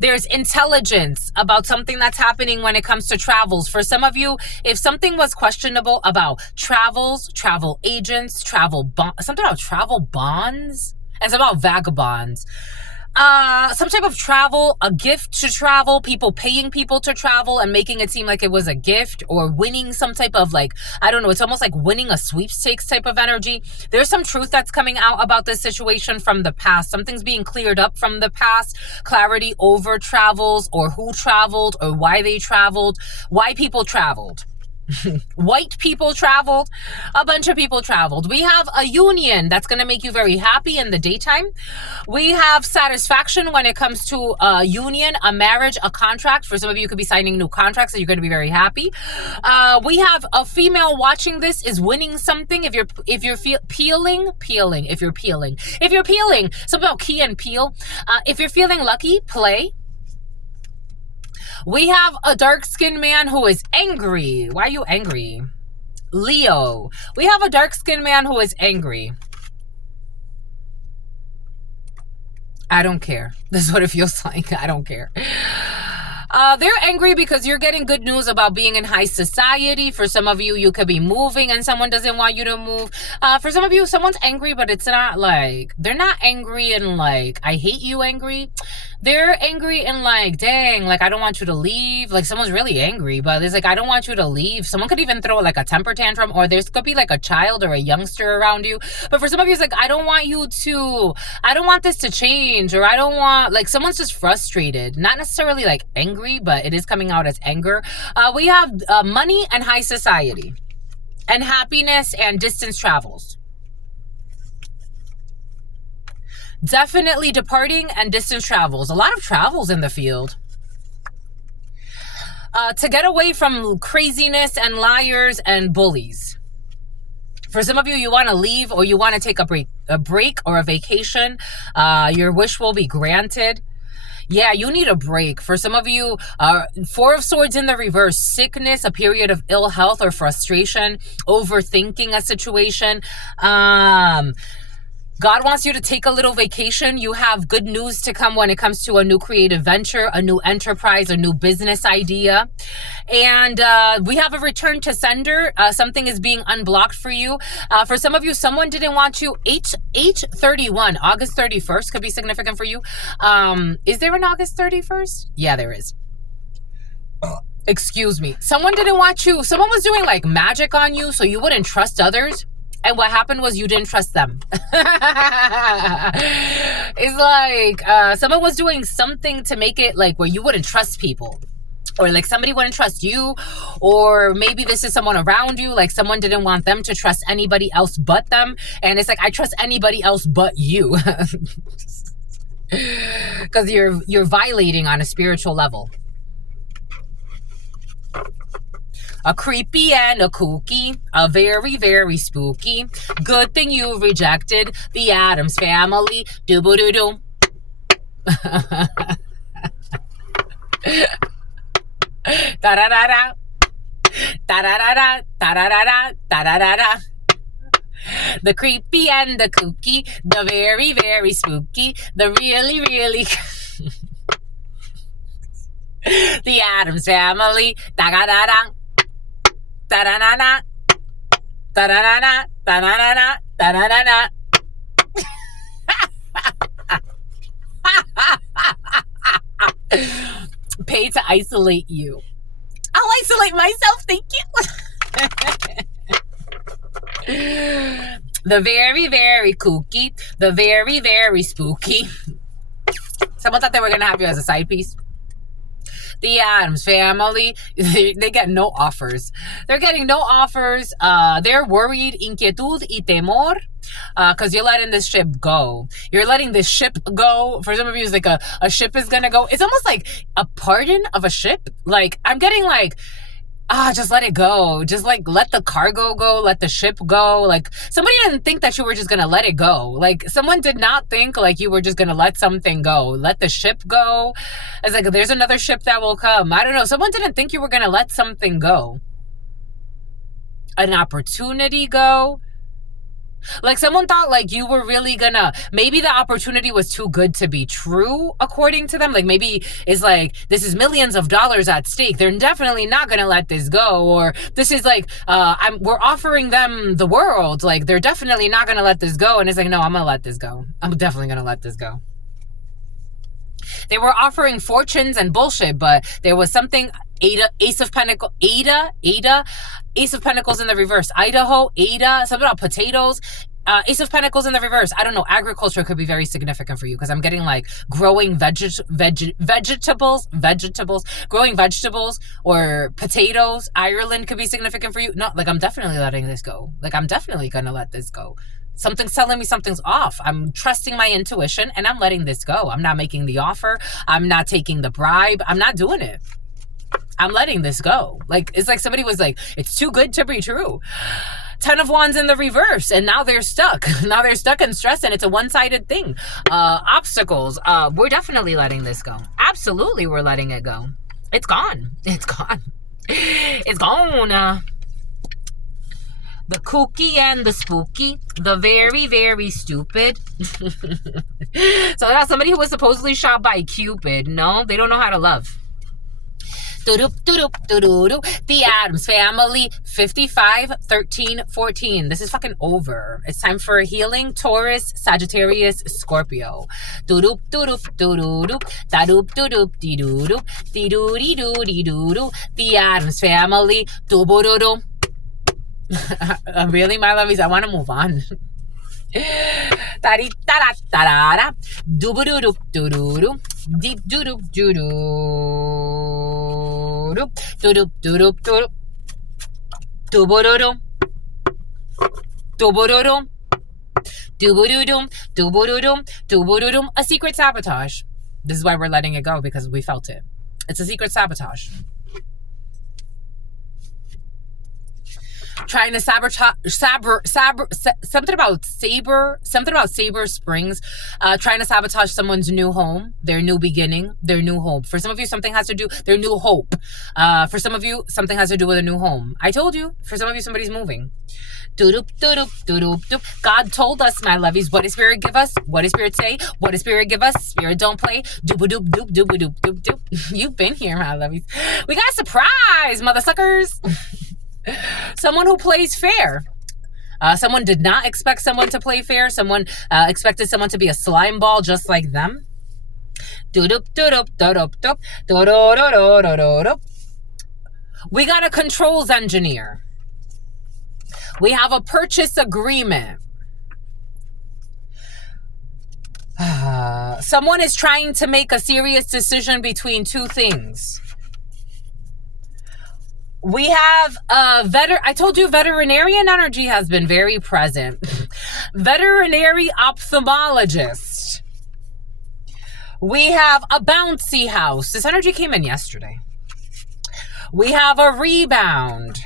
There's intelligence about something that's happening when it comes to travels. For some of you, if something was questionable about travels, travel agents, something about travel bonds, and it's about vagabonds. Some type of travel, a gift to travel, people paying people to travel and making it seem like it was a gift, or winning some type of, like, I don't know, it's almost like winning a sweepstakes type of energy. There's some truth that's coming out about this situation from the past. Something's being cleared up from the past. Clarity over travels, or who traveled, or why they traveled, why people traveled. White people traveled, a bunch of people traveled. We have a union that's going to make you very happy in the daytime. We have satisfaction when it comes to a union, a marriage, a contract. For some of you, you could be signing new contracts, so you're going to be very happy. We have a female watching this is winning something. If you're peeling, something about key and peel. If you're feeling lucky, play. We have a dark-skinned man who is angry. Why are you angry? Leo. We have a dark-skinned man who is angry. I don't care. This is what it feels like. I don't care. They're angry because you're getting good news about being in high society. For some of you, you could be moving and someone doesn't want you to move. For some of you, someone's angry, but it's not like, they're not angry and like, I hate you angry. They're angry and like, dang, like, I don't want you to leave. Like, someone's really angry, but it's like, I don't want you to leave. Someone could even throw like a temper tantrum, or there could be like a child or a youngster around you. But for some of you, it's like, I don't want this to change, or I don't want, like, someone's just frustrated. Not necessarily like angry, but it is coming out as anger. We have money and high society, and happiness and distance travels. Definitely departing and distance travels. A lot of travels in the field. To get away from craziness and liars and bullies. For some of you, you want to leave, or you want to take a break or a vacation. Your wish will be granted. Yeah, you need a break. For some of you, Four of Swords in the reverse, sickness, a period of ill health or frustration, overthinking a situation. God wants you to take a little vacation. You have good news to come when it comes to a new creative venture, a new enterprise, a new business idea. And we have a return to sender. Something is being unblocked for you. For some of you, someone didn't want you. 8/31, August 31st could be significant for you. Is there an August 31st? Yeah, there is. Excuse me. Someone didn't want you. Someone was doing like magic on you so you wouldn't trust others. And what happened was you didn't trust them. It's like someone was doing something to make it like where you wouldn't trust people. Or like somebody wouldn't trust you. Or maybe this is someone around you. Like someone didn't want them to trust anybody else but them. And it's like, I trust anybody else but you. Because you're violating on a spiritual level. A creepy and a kooky, a very, very spooky. Good thing you rejected the Addams family. Doo-boo-doo-doo. Da-da-da-da. Da-da-da-da. Da-da-da-da. Da-da-da-da. The creepy and the kooky, the very, very spooky, the really, really... The Addams family. Da-da-da-da. Da-da-da-da. Da-da-da-da. Da-da-da-da. Da-da-da-da. Pay to isolate you. I'll isolate myself, thank you. The very, very kooky. The very, very spooky. Someone thought they were going to have you as a side piece. The Addams family, they get no offers. They're getting no offers. They're worried, inquietud y temor, because you're letting this ship go. You're letting this ship go. For some of you, it's like a ship is going to go. It's almost like a pardon of a ship. Like, I'm getting like, just let it go. Just like let the cargo go, let the ship go. Like somebody didn't think that you were just going to let it go. Like someone did not think like you were just going to let something go. Let the ship go. It's like there's another ship that will come. I don't know. Someone didn't think you were going to let something go. An opportunity go. Like someone thought like you were really gonna, maybe the opportunity was too good to be true according to them. Like maybe it's like, this is millions of dollars at stake. They're definitely not gonna let this go. Or this is like, we're offering them the world. Like they're definitely not gonna let this go. And it's like, no, I'm gonna let this go. I'm definitely gonna let this go. They were offering fortunes and bullshit, but there was something. Ace of Pentacles, Ace of Pentacles in the reverse, Idaho, something about potatoes. Ace of Pentacles in the reverse. I don't know. Agriculture could be very significant for you because I'm getting like growing vegetables, growing vegetables or potatoes. Ireland could be significant for you. No, like I'm definitely letting this go. Like I'm definitely going to let this go. Something's telling me something's off. I'm trusting my intuition and I'm letting this go. I'm not making the offer. I'm not taking the bribe. I'm not doing it. I'm letting this go. Like, it's like somebody was like, it's too good to be true. 10 of Wands in the reverse. And now they're stuck. Now they're stuck in stress and it's a one-sided thing. Obstacles. We're definitely letting this go. Absolutely, we're letting it go. It's gone. It's gone. It's gone. The kooky and the spooky. The very, very stupid. So that's somebody who was supposedly shot by Cupid. No, they don't know how to love. The Addams Family, 55, 13, 14. This is fucking over. It's time for a healing. Taurus, Sagittarius, Scorpio. The Addams Family. Really, my lovies, I want to move on. Deep doo doo doo doo doo doo doo doo doo. A secret sabotage. This is why we're letting it go, because we felt it. It's a secret sabotage. Trying to sabotage, something about Sabre Springs, trying to sabotage someone's new home, their new beginning, their new hope. For some of you, something has to do, their new hope. For some of you, something has to do with a new home. I told you, for some of you, somebody's moving. God told us, my lovies, what does Spirit give us? What does Spirit say? What does Spirit give us? Spirit don't play. You've been here, my lovies. We got a surprise, mother suckers. Someone who plays fair. Someone did not expect someone to play fair. Someone expected someone to be a slime ball just like them. We got a controls engineer. We have a purchase agreement. Someone is trying to make a serious decision between two things. We have I told you veterinarian energy has been very present. Veterinary ophthalmologist. We have a bouncy house. This energy came in yesterday. We have a rebound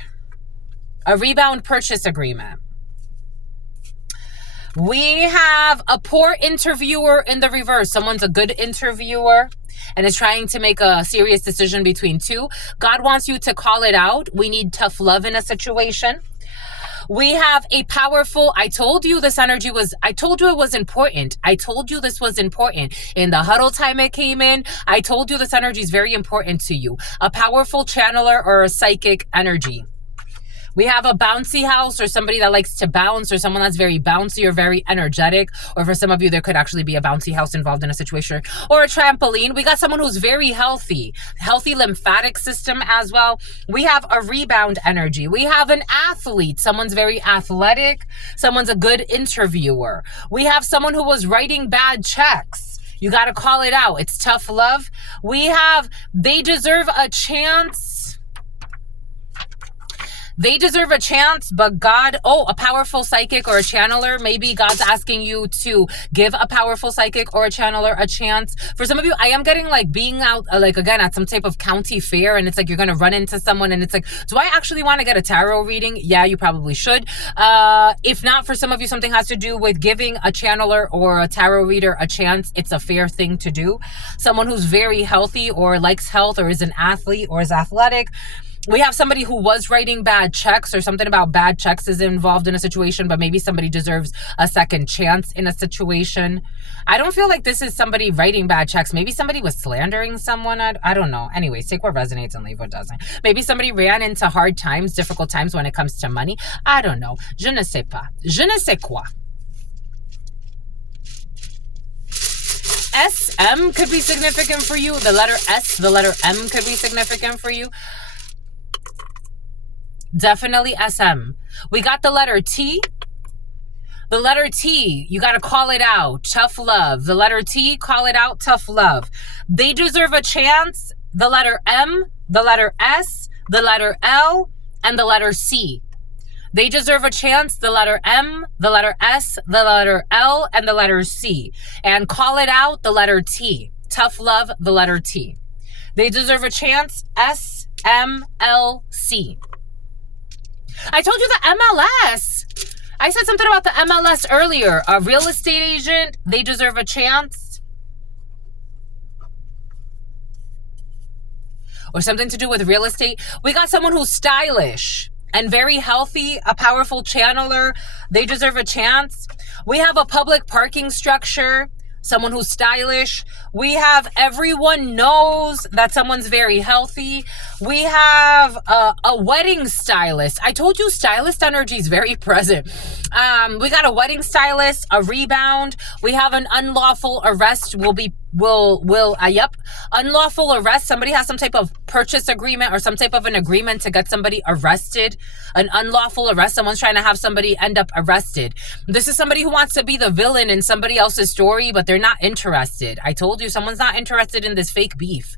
purchase agreement. We have a poor interviewer in the reverse. Someone's a good interviewer and is trying to make a serious decision between two. God wants you to call it out. We need tough love in a situation. We have a powerful, I told you this energy was, I told you it was important. I told you this was important. In the huddle time it came in, I told you this energy is very important to you. A powerful channeler or a psychic energy. We have a bouncy house, or somebody that likes to bounce, or someone that's very bouncy or very energetic. Or for some of you, there could actually be a bouncy house involved in a situation, or a trampoline. We got someone who's very healthy lymphatic system as well. We have a rebound energy. We have an athlete. Someone's very athletic. Someone's a good interviewer. We have someone who was writing bad checks. You got to call it out. It's tough love. We have, they deserve a chance. They deserve a chance, but God, a powerful psychic or a channeler. Maybe God's asking you to give a powerful psychic or a channeler a chance. For some of you, I am getting like being out, like again, at some type of county fair, and it's like you're going to run into someone and it's like, do I actually want to get a tarot reading? Yeah, you probably should. If not, for some of you, something has to do with giving a channeler or a tarot reader a chance. It's a fair thing to do. Someone who's very healthy or likes health or is an athlete or is athletic. We have somebody who was writing bad checks, or something about bad checks is involved in a situation, but maybe somebody deserves a second chance in a situation. I don't feel like this is somebody writing bad checks. Maybe somebody was slandering someone. I don't know. Anyways, take what resonates and leave what doesn't. Maybe somebody ran into hard times, difficult times when it comes to money. I don't know. Je ne sais pas. Je ne sais quoi. SM could be significant for you. The letter S, the letter M could be significant for you. Definitely SM. We got the letter T. The letter T, you got to call it out. Tough love. The letter T, call it out. Tough love. They deserve a chance. The letter M, the letter S, the letter L, and the letter C. They deserve a chance. The letter M, the letter S, the letter L, and the letter C. And call it out. The letter T. Tough love. The letter T. They deserve a chance. S, M, L, C. I told you the MLS. I said something about the MLS earlier. A real estate agent, they deserve a chance. Or something to do with real estate. We got someone who's stylish and very healthy, a powerful channeler. They deserve a chance. We have a public parking structure. Someone who's stylish. We have everyone knows that someone's very healthy. We have a wedding stylist. I told you stylist energy is very present. We got a wedding stylist, a rebound. We have an unlawful arrest. Unlawful arrest. Somebody has some type of purchase agreement or some type of an agreement to get somebody arrested. An unlawful arrest. Someone's trying to have somebody end up arrested. This is somebody who wants to be the villain in somebody else's story, but they're not interested. I told you, someone's not interested in this fake beef.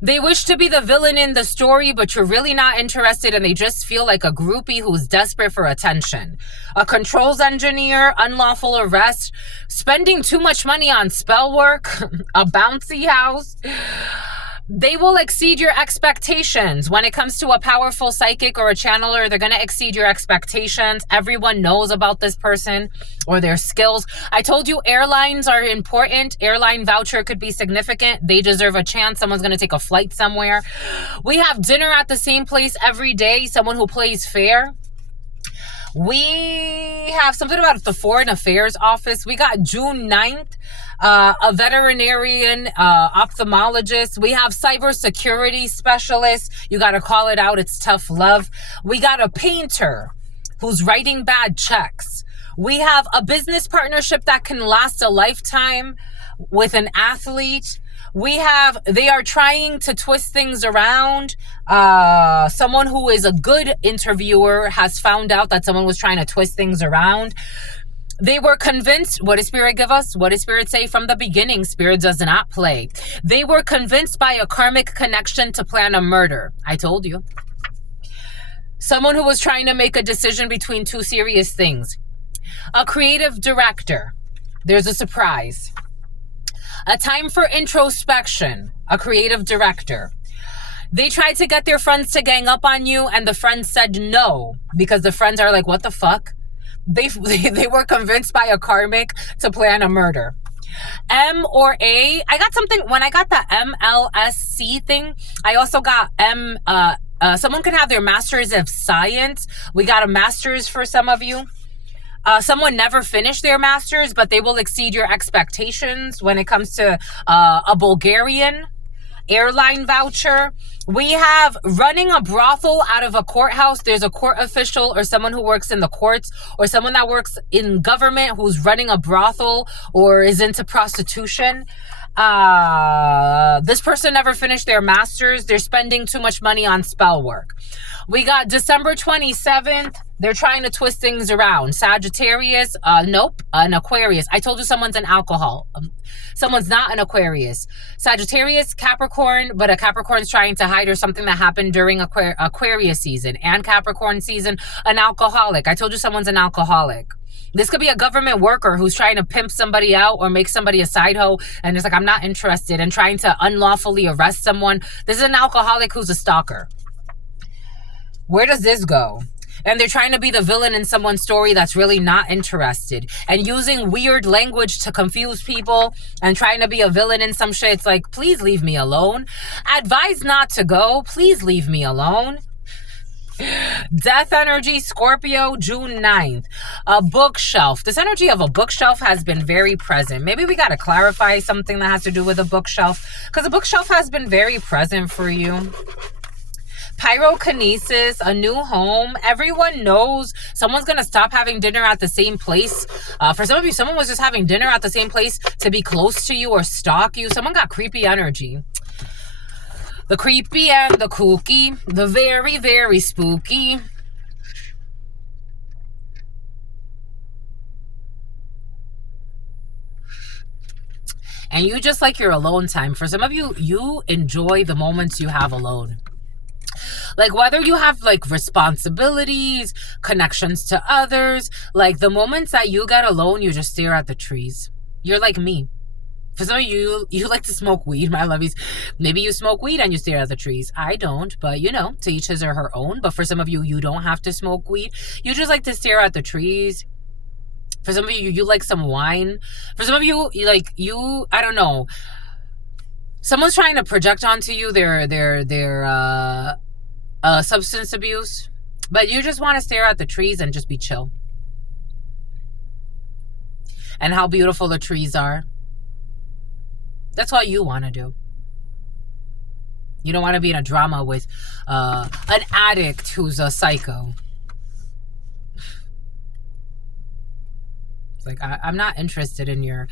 They wish to be the villain in the story, but you're really not interested, and they just feel like a groupie who's desperate for attention. A controls engineer, unlawful arrest, spending too much money on spell work, a bouncy house. They will exceed your expectations. When it comes to a powerful psychic or a channeler, they're going to exceed your expectations. Everyone knows about this person or their skills. I told you airlines are important. Airline voucher could be significant. They deserve a chance. Someone's going to take a flight somewhere. We have dinner at the same place every day. Someone who plays fair. We have something about the Foreign Affairs Office. We got June 9th, a veterinarian, ophthalmologist. We have cybersecurity specialist. You got to call it out. It's tough love. We got a painter who's writing bad checks. We have a business partnership that can last a lifetime with an athlete. They are trying to twist things around. Someone who is a good interviewer has found out that someone was trying to twist things around. They were convinced. What did Spirit give us? What did Spirit say from the beginning? Spirit does not play. They were convinced by a karmic connection to plan a murder. I told you. Someone who was trying to make a decision between two serious things. A creative director. There's a surprise. A time for introspection, a creative director. They tried to get their friends to gang up on you, and the friends said no, because the friends are like, what the fuck? They were convinced by a karmic to plan a murder. M or A. I got something, when I got the MLSC thing, I also got someone can have their master's of science. We got a master's for some of you. Someone never finished their master's, but they will exceed your expectations when it comes to a Bulgarian airline voucher. We have running a brothel out of a courthouse. There's a court official or someone who works in the courts or someone that works in government who's running a brothel or is into prostitution. This person never finished their master's. They're spending too much money on spell work. We got December 27th. They're trying to twist things around. Sagittarius, nope, an Aquarius. I told you someone's an alcohol. Someone's not an Aquarius. Sagittarius, Capricorn, but a Capricorn's trying to hide or something that happened during Aquarius season and Capricorn season. An alcoholic. I told you someone's an alcoholic. This could be a government worker who's trying to pimp somebody out or make somebody a side hoe and it's like, I'm not interested, and trying to unlawfully arrest someone. This is an alcoholic who's a stalker. Where does this go? And they're trying to be the villain in someone's story that's really not interested. And using weird language to confuse people and trying to be a villain in some shit. It's like, please leave me alone. Advise not to go. Please leave me alone. Death energy, Scorpio, June 9th. A bookshelf. This energy of a bookshelf has been very present. Maybe we got to clarify something that has to do with a bookshelf, because a bookshelf has been very present for you. Pyrokinesis, a new home. Everyone knows someone's going to stop having dinner at the same place. For some of you, someone was just having dinner at the same place to be close to you or stalk you. Someone got creepy energy. The creepy and the kooky, the very, very spooky. And you just like your alone time. For some of you, you enjoy the moments you have alone. Like whether you have like responsibilities, connections to others, like the moments that you get alone, you just stare at the trees. You're like me. For some of you, you like to smoke weed, my lovies. Maybe you smoke weed and you stare at the trees. I don't, but you know, to each his or her own. But for some of you, you don't have to smoke weed. You just like to stare at the trees. For some of you, you like some wine. For some of you, I don't know. Someone's trying to project onto you their substance abuse, but you just want to stare at the trees and just be chill. And how beautiful the trees are. That's what you want to do. You don't want to be in a drama with an addict who's a psycho. It's like, I'm not interested in your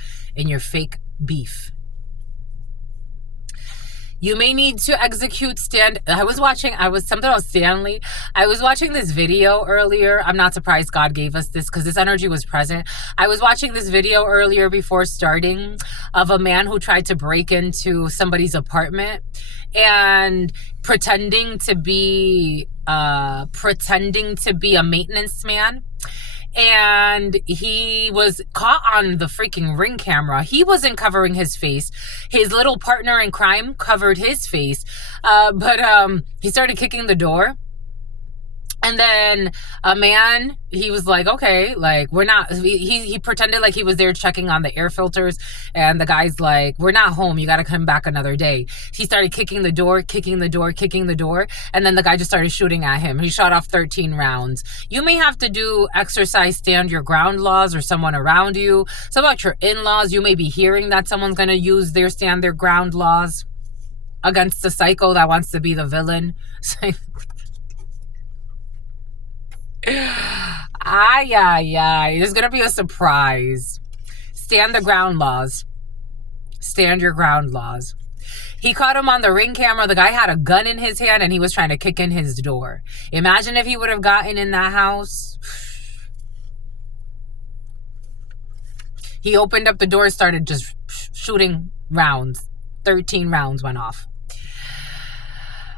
fake beef. You may need to execute something about Stanley. I was watching this video earlier. I'm not surprised God gave us this because this energy was present. I was watching this video earlier before starting of a man who tried to break into somebody's apartment and pretending to be a maintenance man. And he was caught on the freaking Ring camera. He wasn't covering his face. His little partner in crime covered his face. But he started kicking the door. And then a man, he was like, okay, like, we're not, he pretended like he was there checking on the air filters. And the guy's like, we're not home. You got to come back another day. He started kicking the door. And then the guy just started shooting at him. He shot off 13 rounds. You may have to do exercise, stand your ground laws, or someone around you. Some about your in-laws. You may be hearing that someone's going to use their stand their ground laws against the psycho that wants to be the villain. There's gonna be a surprise. Stand the ground laws. Stand your ground laws. He caught him on the Ring camera. The guy had a gun in his hand and he was trying to kick in his door. Imagine if he would have gotten in that house. He opened up the door, started just shooting rounds. 13 rounds went off.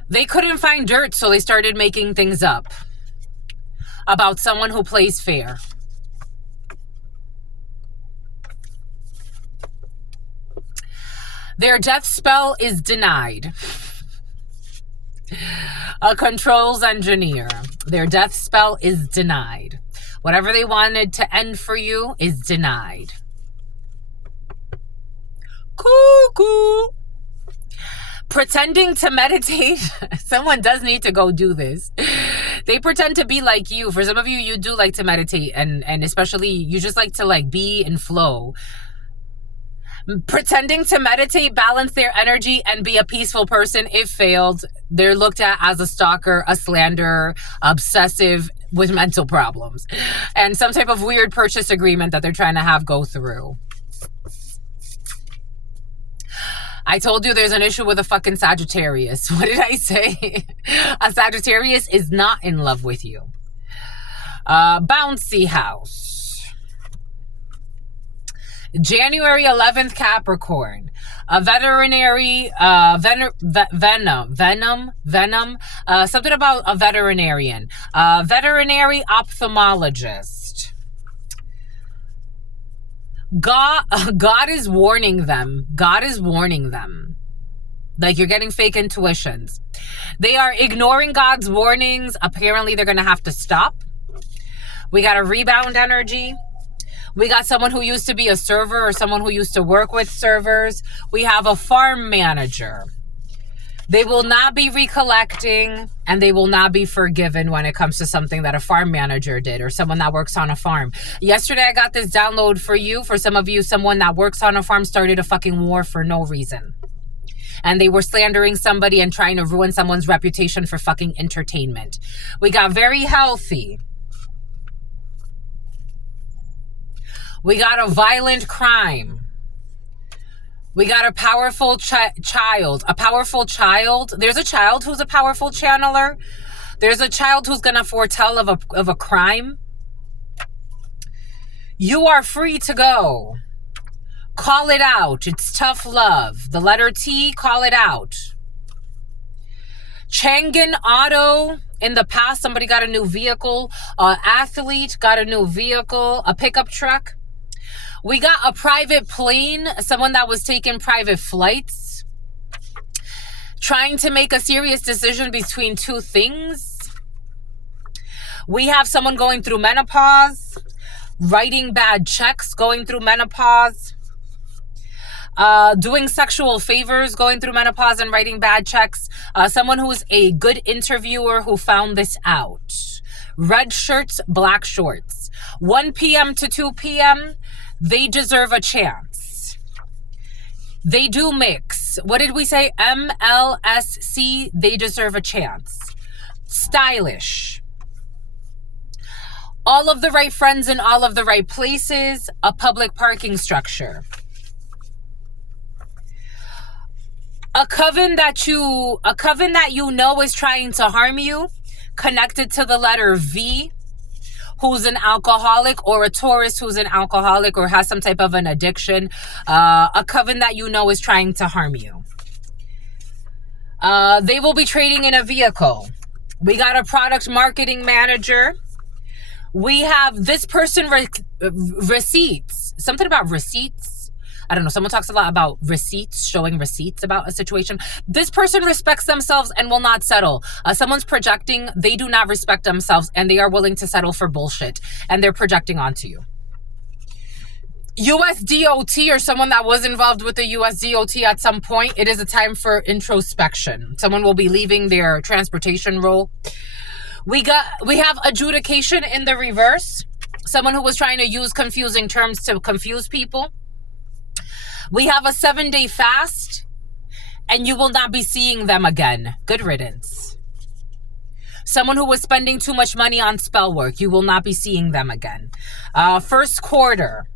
They couldn't find dirt, so they started making things up about someone who plays fair. Their death spell is denied. A controls engineer. Their death spell is denied. Whatever they wanted to end for you is denied. Cuckoo. Pretending to meditate. Someone does need to go do this. They pretend to be like you. For some of you, you do like to meditate, and especially you just like to like be in flow. Pretending to meditate, balance their energy, and be a peaceful person. If failed, they're looked at as a stalker, a slanderer, obsessive with mental problems, and some type of weird purchase agreement that they're trying to have go through. I told you there's an issue with a fucking Sagittarius. What did I say? A Sagittarius is not in love with you. Bouncy house. January 11th, Capricorn. A veterinary, venom, something about a veterinarian. Veterinary ophthalmologist. God is warning them. God is warning them. Like, you're getting fake intuitions. They are ignoring God's warnings. Apparently, they're going to have to stop. We got a rebound energy. We got someone who used to be a server or someone who used to work with servers. We have a farm manager. They will not be recollecting and they will not be forgiven when it comes to something that a farm manager did or someone that works on a farm. Yesterday, I got this download for you. For some of you, someone that works on a farm started a fucking war for no reason. And they were slandering somebody and trying to ruin someone's reputation for fucking entertainment. We got very healthy. We got a violent crime. We got a powerful child. A powerful child. There's a child who's a powerful channeler. There's a child who's going to foretell of a crime. You are free to go. Call it out. It's tough love. The letter T, call it out. Changan Auto. In the past, somebody got a new vehicle. Athlete got a new vehicle. A pickup truck. We got a private plane, someone that was taking private flights, trying to make a serious decision between two things. We have someone going through menopause, writing bad checks, going through menopause, doing sexual favors, going through menopause and writing bad checks. Someone who's a good interviewer who found this out. Red shirts, black shorts. 1 p.m. to 2 p.m., they deserve a chance. They do mix. What did we say? MLSC, they deserve a chance. Stylish. All of the right friends in all of the right places. A public parking structure. A coven that you know is trying to harm you, connected to the letter V, who's an alcoholic, or a Taurus who's an alcoholic or has some type of an addiction. A coven that you know is trying to harm you. They will be trading in a vehicle. We got a product marketing manager. We have this person receipts. Something about receipts. I don't know. Someone talks a lot about receipts, showing receipts about a situation. This person respects themselves and will not settle. Someone's projecting. They do not respect themselves and they are willing to settle for bullshit. And they're projecting onto you. USDOT or someone that was involved with the USDOT at some point. It is a time for introspection. Someone will be leaving their transportation role. We have adjudication in the reverse. Someone who was trying to use confusing terms to confuse people. We have a 7-day fast, and you will not be seeing them again. Good riddance. Someone who was spending too much money on spell work, you will not be seeing them again. First quarter,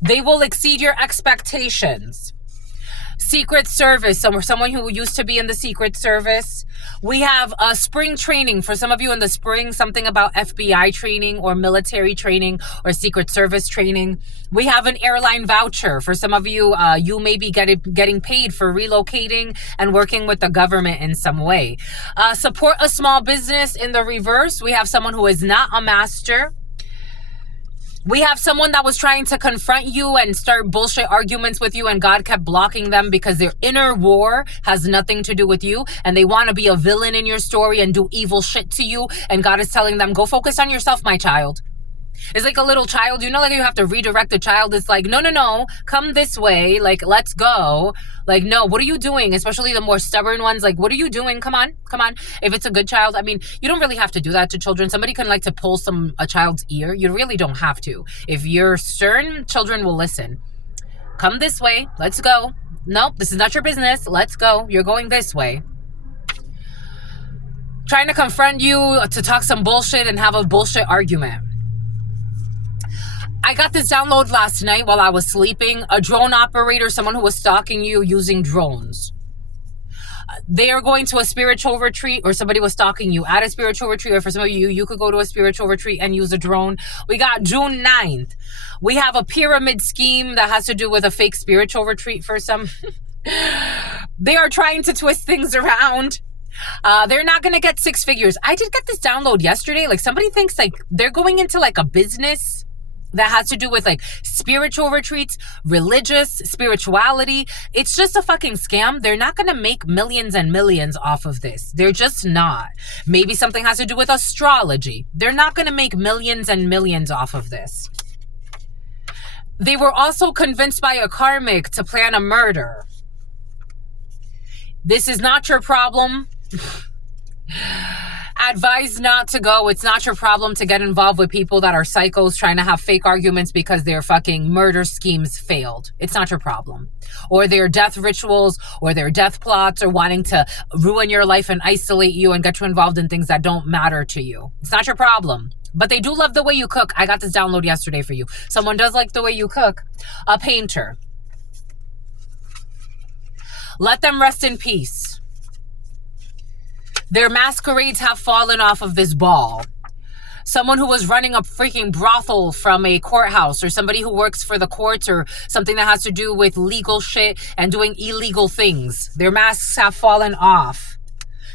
they will exceed your expectations. Secret Service, someone who used to be in the Secret Service. We have a spring training for some of you in the spring, something about FBI training or military training or Secret Service training. We have an airline voucher for some of you. You may be getting paid for relocating and working with the government in some way. Support a small business in the reverse. We have someone who is not a master. We have someone that was trying to confront you and start bullshit arguments with you, and God kept blocking them because their inner war has nothing to do with you, and they want to be a villain in your story and do evil shit to you, and God is telling them, go focus on yourself, my child. It's like a little child, you know, like you have to redirect the child. It's like, no, come this way. Like, let's go. Like, no, what are you doing? Especially the more stubborn ones. Like, what are you doing? Come on. If it's a good child, I mean, you don't really have to do that to children. Somebody can like to pull a child's ear. You really don't have to. If you're stern, children will listen. Come this way. Let's go. Nope, this is not your business. Let's go. You're going this way. Trying to confront you to talk some bullshit and have a bullshit argument. I got this download last night while I was sleeping. A drone operator, someone who was stalking you using drones. They are going to a spiritual retreat, or somebody was stalking you at a spiritual retreat, or for some of you, you could go to a spiritual retreat and use a drone. We got June 9th. We have a pyramid scheme that has to do with a fake spiritual retreat for some. They are trying to twist things around. They're not going to get 6 figures. I did get this download yesterday. Like somebody thinks like they're going into like a business that has to do with like spiritual retreats, religious spirituality. It's just a fucking scam. They're not going to make millions and millions off of this. They're just not. Maybe something has to do with astrology. They're not going to make millions and millions off of this. They were also convinced by a karmic to plan a murder. This is not your problem. Advise not to go. It's not your problem to get involved with people that are psychos trying to have fake arguments because their fucking murder schemes failed. It's not your problem. Or their death rituals or their death plots or wanting to ruin your life and isolate you and get you involved in things that don't matter to you. It's not your problem. But they do love the way you cook. I got this download yesterday for you. Someone does like the way you cook. A painter. Let them rest in peace. Their masquerades have fallen off of this ball. Someone who was running a freaking brothel from a courthouse, or somebody who works for the courts, or something that has to do with legal shit and doing illegal things. Their masks have fallen off.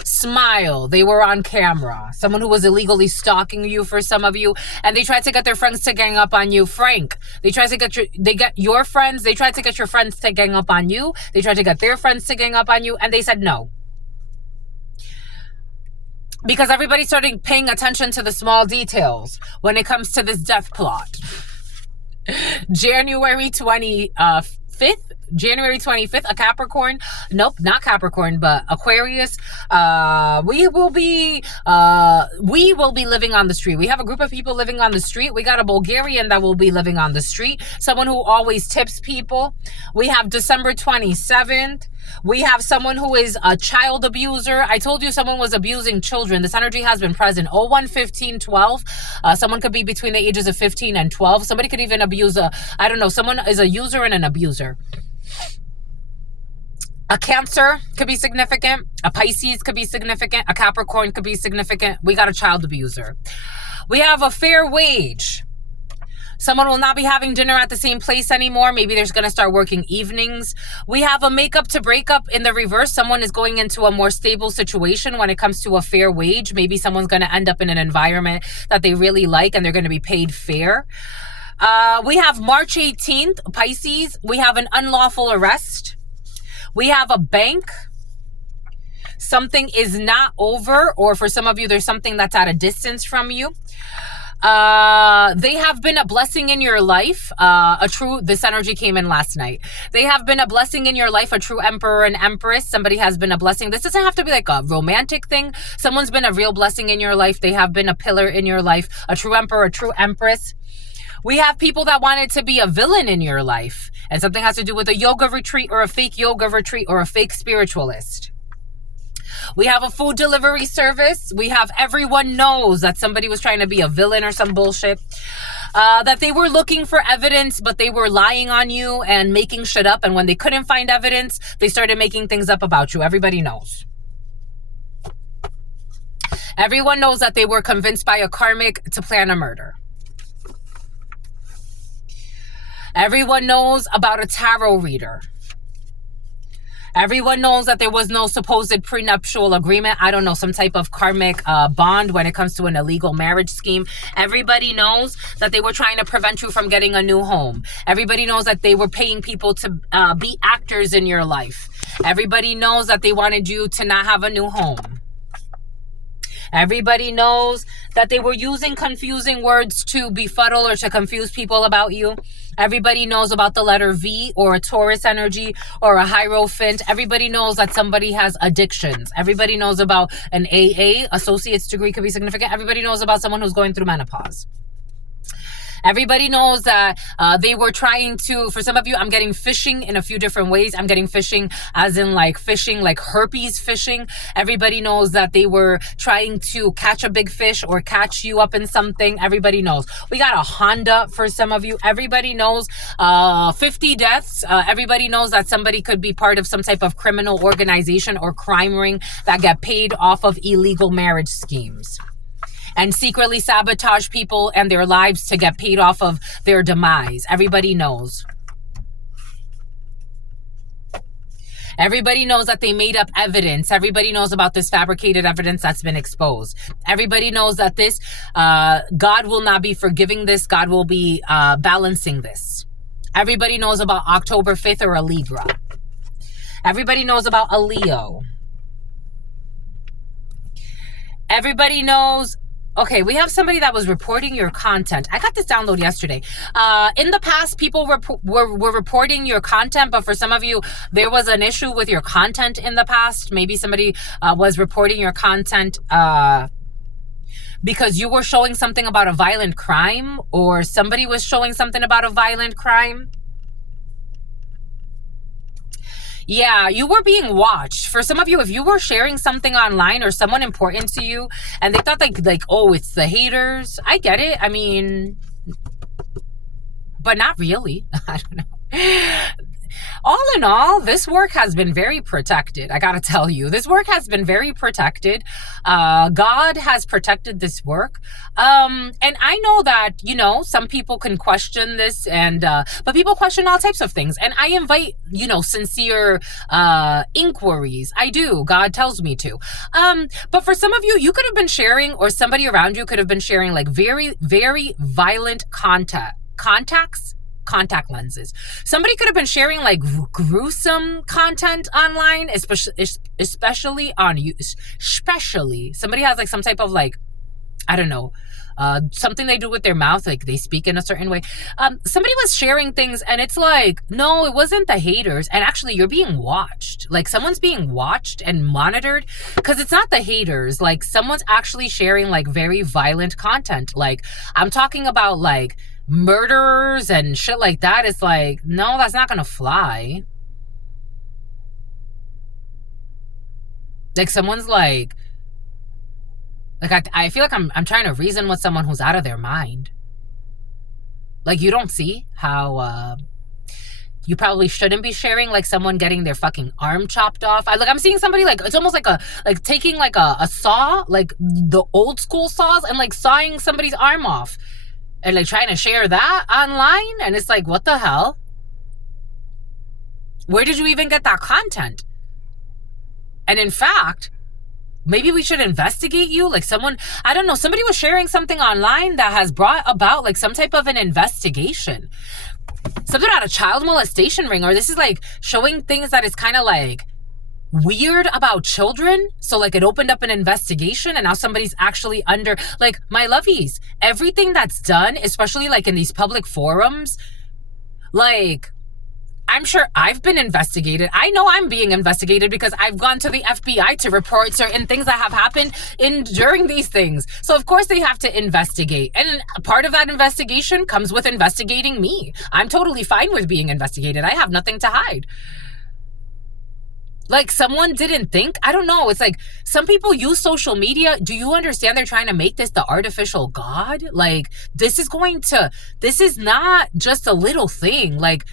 Smile. They were on camera. Someone who was illegally stalking you, for some of you, and they tried to get their friends to gang up on you. Frank. They tried to get your friends. They tried to get your friends to gang up on you. They tried to get their friends to gang up on you, and they said no. Because everybody started paying attention to the small details when it comes to this death plot. January 25th, a Capricorn. Nope, not Capricorn, but Aquarius. We will be living on the street. We have a group of people living on the street. We got a Bulgarian that will be living on the street. Someone who always tips people. We have December 27th. We have someone who is a child abuser. I told you someone was abusing children. This energy has been present. 01-15-12. Someone could be between the ages of 15 and 12. Somebody could even abuse someone is a user and an abuser. A Cancer could be significant. A Pisces could be significant. A Capricorn could be significant. We got a child abuser. We have a fair wage. Someone will not be having dinner at the same place anymore. Maybe they're going to start working evenings. We have a makeup to breakup in the reverse. Someone is going into a more stable situation when it comes to a fair wage. Maybe someone's going to end up in an environment that they really like and they're going to be paid fair. We have March 18th, Pisces. We have an unlawful arrest. We have a bank. Something is not over, or for some of you, there's something that's at a distance from you. They have been a blessing in your life. This energy came in last night. They have been a blessing in your life, a true emperor and empress. Somebody has been a blessing. This doesn't have to be like a romantic thing. Someone's been a real blessing in your life. They have been a pillar in your life, a true emperor, a true empress. We have people that wanted to be a villain in your life, and something has to do with a yoga retreat or a fake yoga retreat or a fake spiritualist. We have a food delivery service. We have everyone knows that somebody was trying to be a villain or some bullshit. That they were looking for evidence, but they were lying on you and making shit up. And when they couldn't find evidence, they started making things up about you. Everybody knows. Everyone knows that they were convinced by a karmic to plan a murder. Everyone knows about a tarot reader. Everyone knows that there was no supposed prenuptial agreement. I don't know, some type of karmic bond when it comes to an illegal marriage scheme. Everybody knows that they were trying to prevent you from getting a new home. Everybody knows that they were paying people to be actors in your life. Everybody knows that they wanted you to not have a new home. Everybody knows that they were using confusing words to befuddle or to confuse people about you. Everybody knows about the letter V or a Taurus energy or a Hierophant. Everybody knows that somebody has addictions. Everybody knows about an AA, associate's degree could be significant. Everybody knows about someone who's going through menopause. Everybody knows that they were trying to, for some of you, I'm getting fishing in a few different ways. I'm getting fishing as in like fishing, like herpes fishing. Everybody knows that they were trying to catch a big fish or catch you up in something. Everybody knows. We got a Honda for some of you. Everybody knows 50 deaths. Everybody knows that somebody could be part of some type of criminal organization or crime ring that get paid off of illegal marriage schemes and secretly sabotage people and their lives to get paid off of their demise. Everybody knows. Everybody knows that they made up evidence. Everybody knows about this fabricated evidence that's been exposed. Everybody knows that this, God will not be forgiving this. God will be balancing this. Everybody knows about October 5th or a Libra. Everybody knows about a Leo. Everybody knows. Okay, we have somebody that was reporting your content. I got this download yesterday. In the past, people were reporting your content, but for some of you, there was an issue with your content in the past. Maybe somebody was reporting your content because you were showing something about a violent crime, or somebody was showing something about a violent crime. Yeah, you were being watched. For some of you, if you were sharing something online or someone important to you and they thought like, oh, it's the haters. I get it. I mean, but not really. I don't know. All in all, this work has been very protected. I gotta tell you, this work has been very protected. God has protected this work. And I know that, you know, some people can question this, and but people question all types of things. And I invite, you know, sincere inquiries. I do. God tells me to. But for some of you, you could have been sharing, or somebody around you could have been sharing like very, very violent contact lenses. Somebody could have been sharing like gruesome content online, especially on you. Especially somebody has like some type of like, I don't know, something they do with their mouth, like they speak in a certain way. Somebody was sharing things, and it's like, no, it wasn't the haters. And actually, you're being watched. Like someone's being watched and monitored, because it's not the haters. Like someone's actually sharing like very violent content. Like I'm talking about like murderers and shit like that. It's like, no, that's not gonna fly. Like someone's like I feel like I'm trying to reason with someone who's out of their mind. Like, you don't see how you probably shouldn't be sharing like someone getting their fucking arm chopped off. I'm seeing somebody like, it's almost like taking like a saw, like the old school saws, and like sawing somebody's arm off. And like trying to share that online. And it's like, what the hell? Where did you even get that content? And in fact, maybe we should investigate you. Like someone, I don't know, somebody was sharing something online that has brought about like some type of an investigation. Something about a child molestation ring, or this is like showing things that is kind of like weird about children. So like it opened up an investigation, and now somebody's actually under, like, my lovies, everything that's done, especially like in these public forums, like I'm sure I've been investigated. I know I'm being investigated because I've gone to the FBI to report certain things that have happened during these things. So of course they have to investigate. And part of that investigation comes with investigating me. I'm totally fine with being investigated. I have nothing to hide. Like someone didn't think, I don't know. It's like some people use social media. Do you understand they're trying to make this the artificial God? Like this is not just a little thing. Like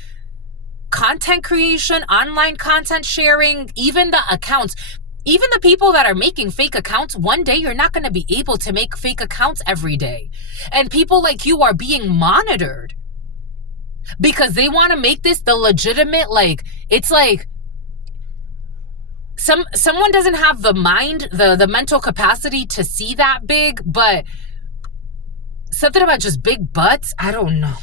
content creation, online content sharing, even the accounts, even the people that are making fake accounts, one day you're not going to be able to make fake accounts every day. And people like you are being monitored because they want to make this the legitimate, like, it's like, someone doesn't have the mind, the mental capacity to see that big, but something about just big butts, I don't know.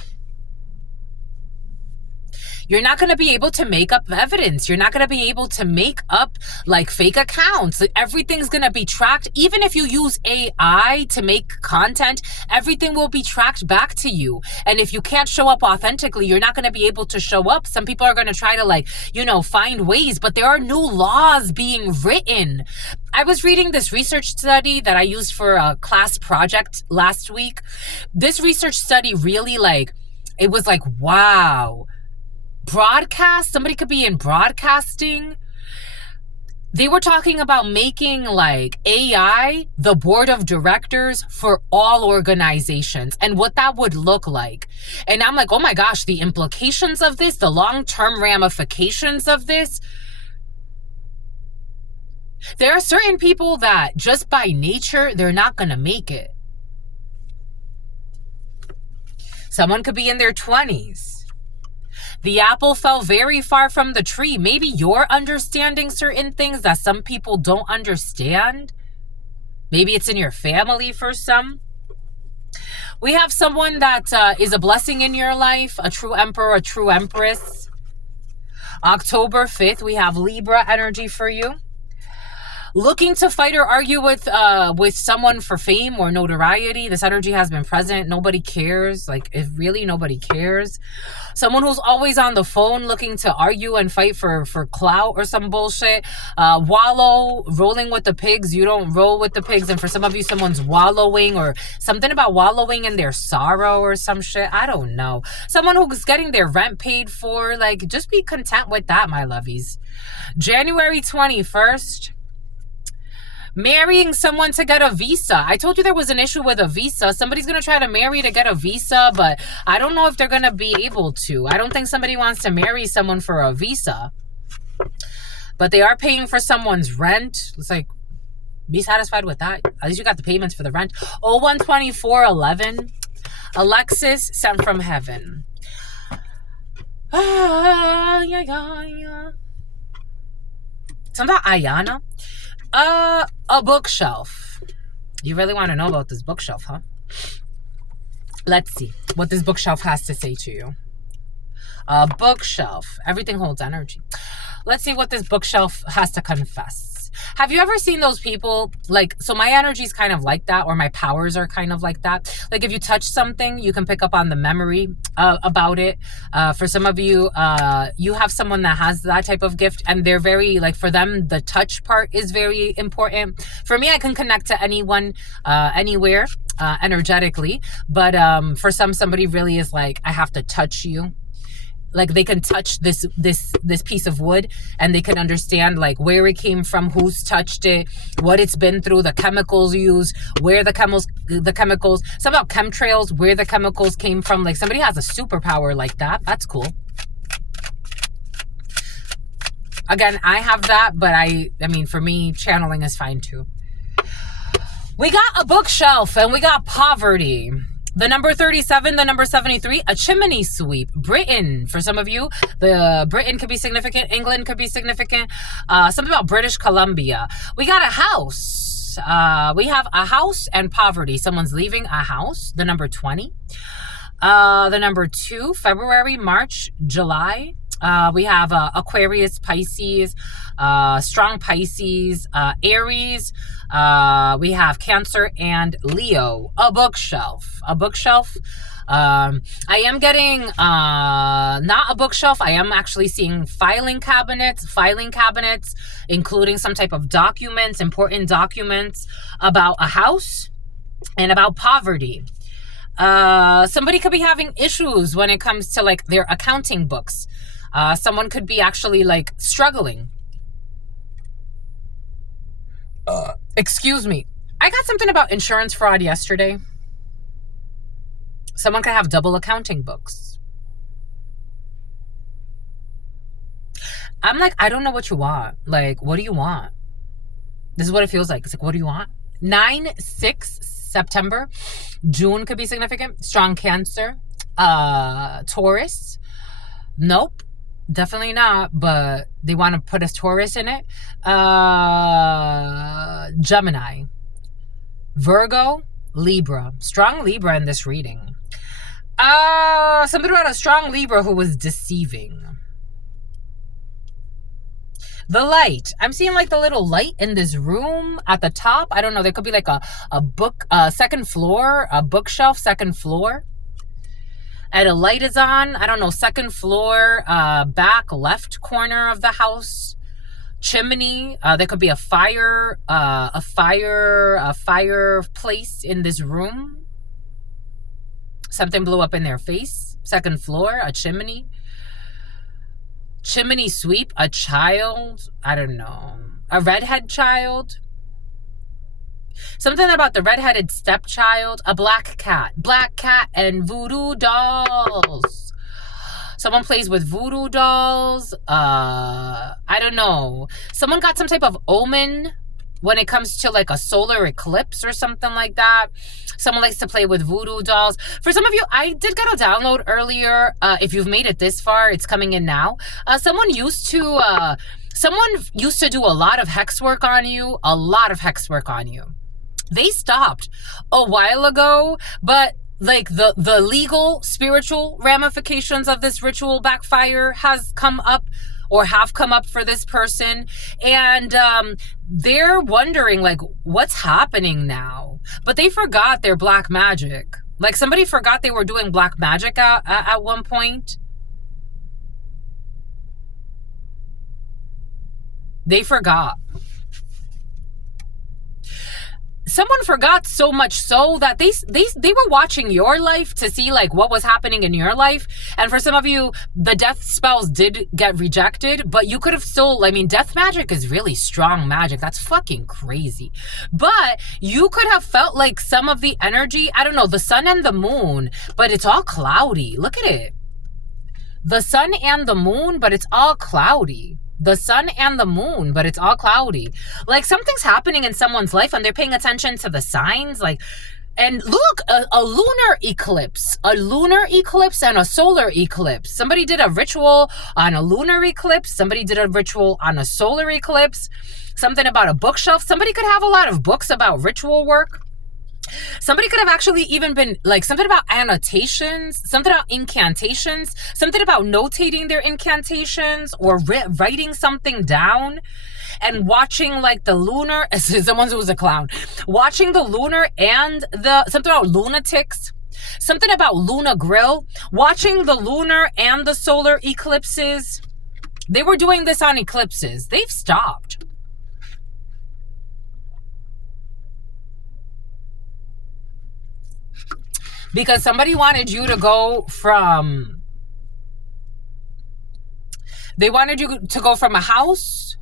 You're not going to be able to make up evidence. You're not going to be able to make up like fake accounts. Everything's going to be tracked. Even if you use AI to make content, everything will be tracked back to you. And if you can't show up authentically, you're not going to be able to show up. Some people are going to try to like, you know, find ways, but there are new laws being written. I was reading this research study that I used for a class project last week. This research study really like, it was like, wow. Broadcast, somebody could be in broadcasting. They were talking about making like AI the board of directors for all organizations and what that would look like. And I'm like, oh my gosh, the implications of this, the long-term ramifications of this. There are certain people that just by nature, they're not going to make it. Someone could be in their 20s. The apple fell very far from the tree. Maybe you're understanding certain things that some people don't understand. Maybe it's in your family for some. We have someone that is a blessing in your life, a true emperor, a true empress. October 5th, we have Libra energy for you. Looking to fight or argue with someone for fame or notoriety. This energy has been present. Nobody cares. Like, if really nobody cares. Someone who's always on the phone looking to argue and fight for clout or some bullshit. Wallow, rolling with the pigs. You don't roll with the pigs. And for some of you, someone's wallowing, or something about wallowing in their sorrow or some shit. I don't know. Someone who's getting their rent paid for. Like, just be content with that, my lovies. January 21st. Marrying someone to get a visa. I told you there was an issue with a visa. Somebody's going to try to marry to get a visa, but I don't know if they're going to be able to. I don't think somebody wants to marry someone for a visa. But they are paying for someone's rent. It's like, be satisfied with that. At least you got the payments for the rent. 012411. Alexis sent from heaven. Something about Ayana. A bookshelf. You really want to know about this bookshelf, huh? Let's see what this bookshelf has to say to you. A bookshelf. Everything holds energy. Let's see what this bookshelf has to confess. Have you ever seen those people, like, so my energy is kind of like that, or my powers are kind of like that. Like, if you touch something, you can pick up on the memory about it. For some of you, you have someone that has that type of gift, and they're very, like, for them, the touch part is very important. For me, I can connect to anyone, anywhere, energetically. But for somebody really is like, I have to touch you. Like, they can touch this piece of wood, and they can understand, like, where it came from, who's touched it, what it's been through, the chemicals used, where the chemicals, some about chemtrails, where the chemicals came from. Like, somebody has a superpower like that. That's cool. Again, I have that, but I mean, for me, channeling is fine too. We got a bookshelf, and we got poverty. The number 37, the number 73, a chimney sweep. Britain, for some of you, the Britain could be significant. England could be significant. Something about British Columbia. We got a house. We have a house and poverty. Someone's leaving a house. The number 20. The number 2, February, March, July. We have Aquarius, Pisces, strong Pisces, Aries. We have Cancer and Leo. A bookshelf. I am getting not a bookshelf. I am actually seeing filing cabinets, including some type of documents, important documents about a house and about poverty. Somebody could be having issues when it comes to, like, their accounting books. Someone could be actually, like, struggling. Excuse me. I got something about insurance fraud yesterday. Someone could have double accounting books. I'm like, I don't know what you want. Like, what do you want? This is what it feels like. It's like, what do you want? 9/6 September. June could be significant. Strong Cancer. Taurus. Nope. Definitely not, but they want to put a Taurus in it. Gemini. Virgo. Libra. Strong Libra in this reading. Something about a strong Libra who was deceiving. The light. I'm seeing, like, the little light in this room at the top. I don't know. There could be, like, a book, second floor, a bookshelf, second floor. And a light is on. I don't know. Second floor, back left corner of the house. Chimney. There could be a fireplace in this room. Something blew up in their face. Second floor, a chimney. Chimney sweep, a child. I don't know. A redhead child. Something about the redheaded stepchild. A black cat. Black cat and voodoo dolls. Someone plays with voodoo dolls. I don't know. Someone got some type of omen when it comes to like a solar eclipse or something like that. Someone likes to play with voodoo dolls. For some of you, I did get a download earlier. If you've made it this far, it's coming in now. Someone used to do a lot of hex work on you, They stopped a while ago, but like the legal spiritual ramifications of this ritual backfire has come up or have come up for this person, and they're wondering like what's happening now, but they forgot their black magic. Like somebody forgot they were doing black magic at one point. They forgot. Someone forgot so much so that they were watching your life to see like what was happening in your life. And for some of you, the death spells did get rejected, but you could have still, I mean, death magic is really strong magic. That's fucking crazy. But you could have felt like some of the energy, I don't know, the sun and the moon, but it's all cloudy. Look at it. The sun and the moon, but it's all cloudy. The sun and the moon, but it's all cloudy. Like something's happening in someone's life and they're paying attention to the signs. Like, and look, a lunar eclipse and a solar eclipse. Somebody did a ritual on a lunar eclipse. Somebody did a ritual on a solar eclipse. Something about a bookshelf. Somebody could have a lot of books about ritual work. Somebody could have actually even been like something about annotations, something about incantations, something about notating their incantations or writing something down and watching like the lunar, someone who was a clown, watching the lunar and something about lunatics, something about Luna Grill, watching the lunar and the solar eclipses. They were doing this on eclipses. They've stopped. Because somebody wanted you to go from, they wanted you to go from a house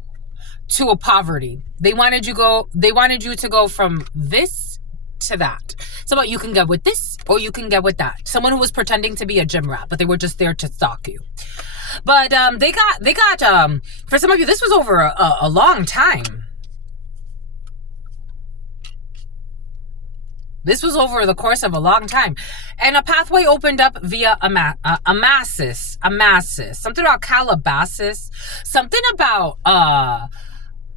to a poverty. They wanted you to go from this to that. So you can get with this or you can get with that. Someone who was pretending to be a gym rat, but they were just there to stalk you. But they got for some of you, this was over a long time. This was over the course of a long time. And a pathway opened up via Amasis. Something about Calabasas. Something about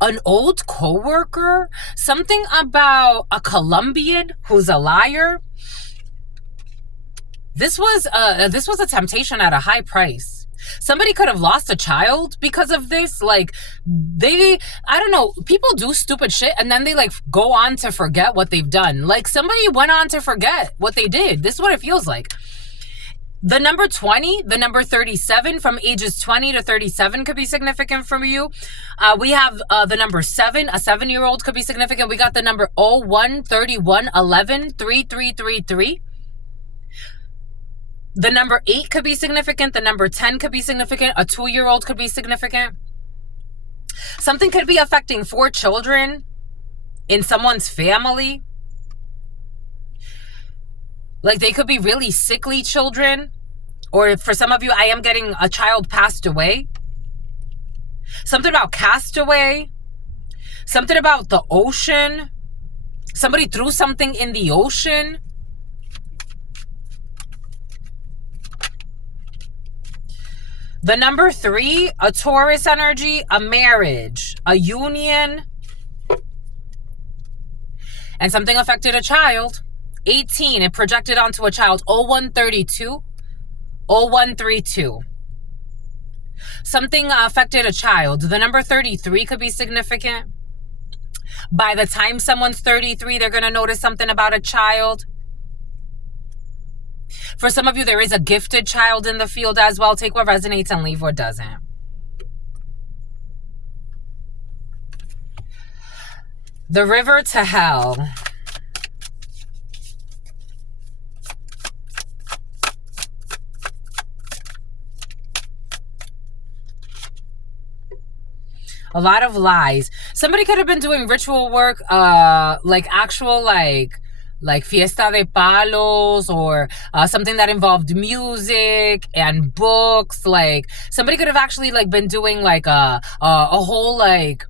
an old coworker. Something about a Colombian who's a liar. This was a temptation at a high price. Somebody could have lost a child because of this. Like, I don't know, people do stupid shit and then they like go on to forget what they've done. Like somebody went on to forget what they did. This is what it feels like. The number 20, the number 37, from ages 20 to 37 could be significant for you. We have the number 7, a 7-year-old could be significant. We got the number 01, 31, 11, 3333. The number 8 could be significant. The number 10 could be significant. A 2-year-old could be significant. Something could be affecting 4 children in someone's family. Like they could be really sickly children. Or for some of you, I am getting a child passed away. Something about castaway. Something about the ocean. Somebody threw something in the ocean. The number 3, a Taurus energy, a marriage, a union. And something affected a child. 18, it projected onto a child. 0132, 0132. Something affected a child. The number 33 could be significant. By the time someone's 33, they're going to notice something about a child. For some of you, there is a gifted child in the field as well. Take what resonates and leave what doesn't. The river to hell. A lot of lies. Somebody could have been doing ritual work, like actual, like fiesta de palos, or something that involved music and books. Like somebody could have actually like been doing like a whole like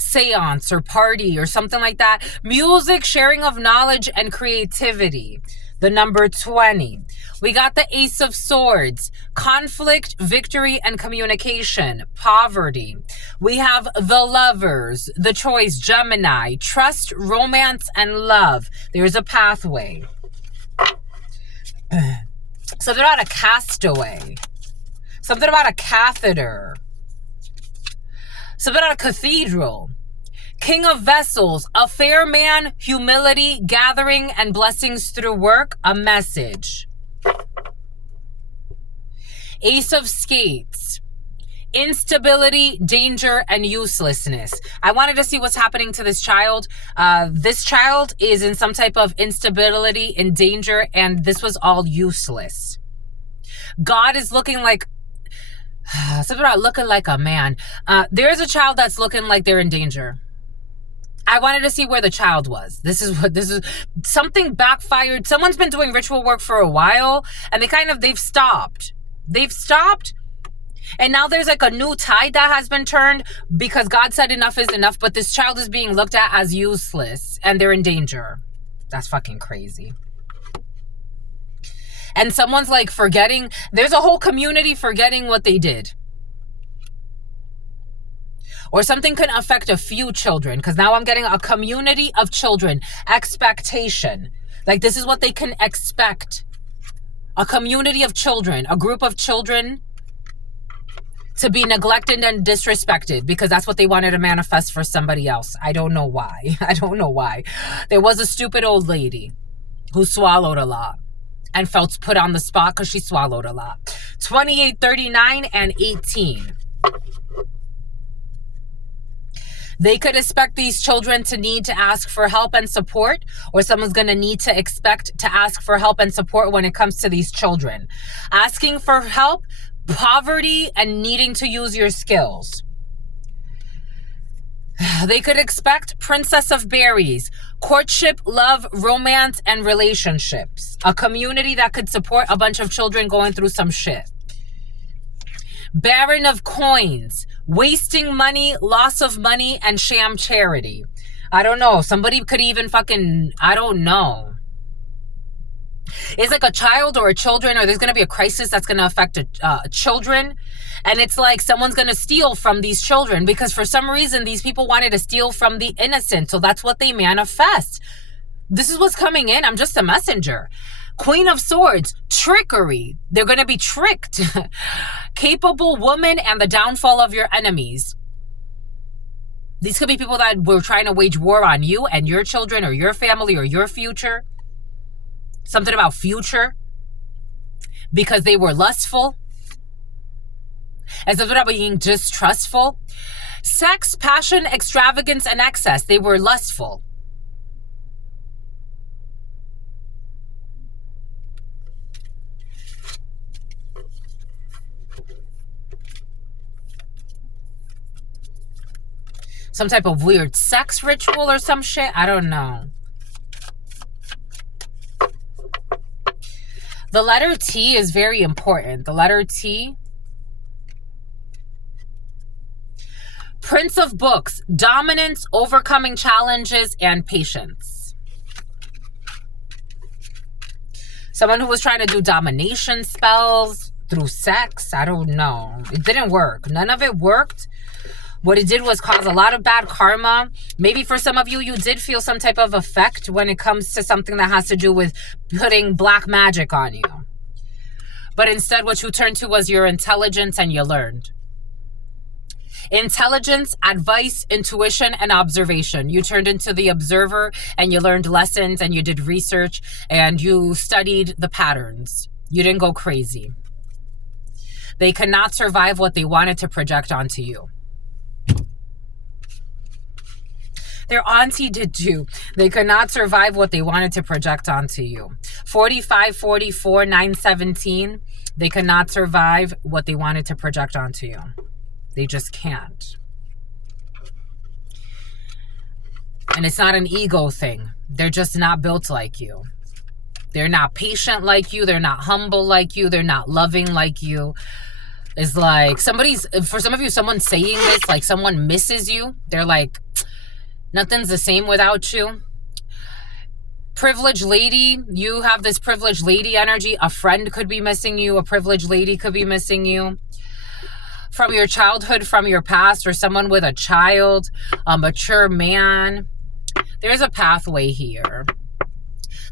seance or party or something like that. Music, sharing of knowledge and creativity. The number 20. We got the Ace of Swords, conflict, victory, and communication, poverty. We have the Lovers, the Choice, Gemini, trust, romance, and love. There's a pathway. Something about a castaway. Something about a catheter. Something about a cathedral. King of Vessels, a fair man, humility, gathering, and blessings through work, a message. Ace of Skates, instability, danger, and uselessness. I wanted to see what's happening to this child. This child is in some type of instability, in danger, and this was all useless. God is looking like, something about looking like a man. There's a child that's looking like they're in danger. I wanted to see where the child was. This is something backfired. Someone's been doing ritual work for a while and they've stopped. They've stopped. And now there's like a new tide that has been turned because God said enough is enough. But this child is being looked at as useless and they're in danger. That's fucking crazy. And someone's like forgetting. There's a whole community forgetting what they did. Or something can affect a few children, because now I'm getting a community of children. Expectation. Like this is what they can expect. A community of children, a group of children to be neglected and disrespected because that's what they wanted to manifest for somebody else. I don't know why. I don't know why. There was a stupid old lady who swallowed a lot and felt put on the spot because she swallowed a lot. 28, 39, and 18. They could expect these children to need to ask for help and support, or someone's going to need to expect to ask for help and support when it comes to these children. Asking for help, poverty, and needing to use your skills. They could expect Princess of Berries, courtship, love, romance, and relationships. A community that could support a bunch of children going through some shit. Baron of Coins, wasting money, loss of money, and sham charity. I don't know. Somebody could even I don't know. It's like a child or a children, or there's going to be a crisis that's going to affect children. And it's like someone's going to steal from these children because for some reason, these people wanted to steal from the innocent. So that's what they manifest. This is what's coming in. I'm just a messenger. Queen of Swords, trickery. They're going to be tricked. Capable woman and the downfall of your enemies. These could be people that were trying to wage war on you and your children or your family or your future. Something about future. Because they were lustful. And something about being distrustful. Sex, passion, extravagance, and excess. They were lustful. Some type of weird sex ritual or some shit. I don't know. The letter T is very important. The letter T. Prince of Books. Dominance, overcoming challenges, and patience. Someone who was trying to do domination spells through sex. I don't know. It didn't work. None of it worked. What it did was cause a lot of bad karma. Maybe for some of you, you did feel some type of effect when it comes to something that has to do with putting black magic on you. But instead, what you turned to was your intelligence and you learned. Intelligence, advice, intuition, and observation. You turned into the observer and you learned lessons and you did research and you studied the patterns. You didn't go crazy. They could not survive what they wanted to project onto you. Their auntie did too. They could not survive what they wanted to project onto you. 45, 44, 917. They could not survive what they wanted to project onto you. They just can't. And it's not an ego thing. They're just not built like you. They're not patient like you. They're not humble like you. They're not loving like you. It's like for some of you, someone's saying this, like someone misses you. They're like, Nothing's the same without you. Privileged lady, you have this privileged lady energy. A friend could be missing you. A privileged lady could be missing you. From your childhood, from your past, or someone with a child, a mature man. There's a pathway here.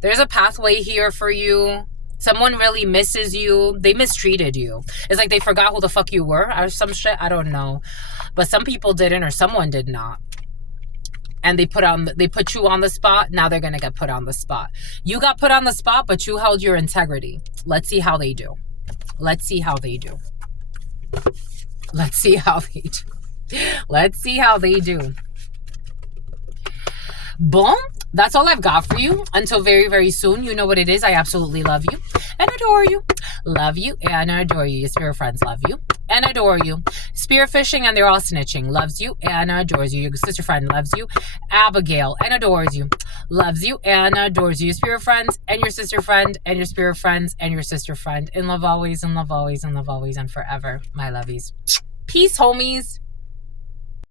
There's a pathway here for you. Someone really misses you. They mistreated you. It's like they forgot who the fuck you were or some shit. I don't know. But some people didn't, or someone did not. And they put you on the spot. Now they're going to get put on the spot. You got put on the spot, but you held your integrity. Let's see how they do. Let's see how they do. Let's see how they do. Let's see how they do. Boom. That's all I've got for you. Until very, very soon. You know what it is. I absolutely love you and adore you. Love you and adore you. Your spirit friends love you and adore you. Spear fishing and they're all snitching. Loves you and adores you. Your sister friend loves you. Abigail and adores you. Loves you and adores you. Your spirit friends and your sister friend and your spirit friends and your sister friend. In love always, in love always, in love always, and forever. My lovies. Peace, homies.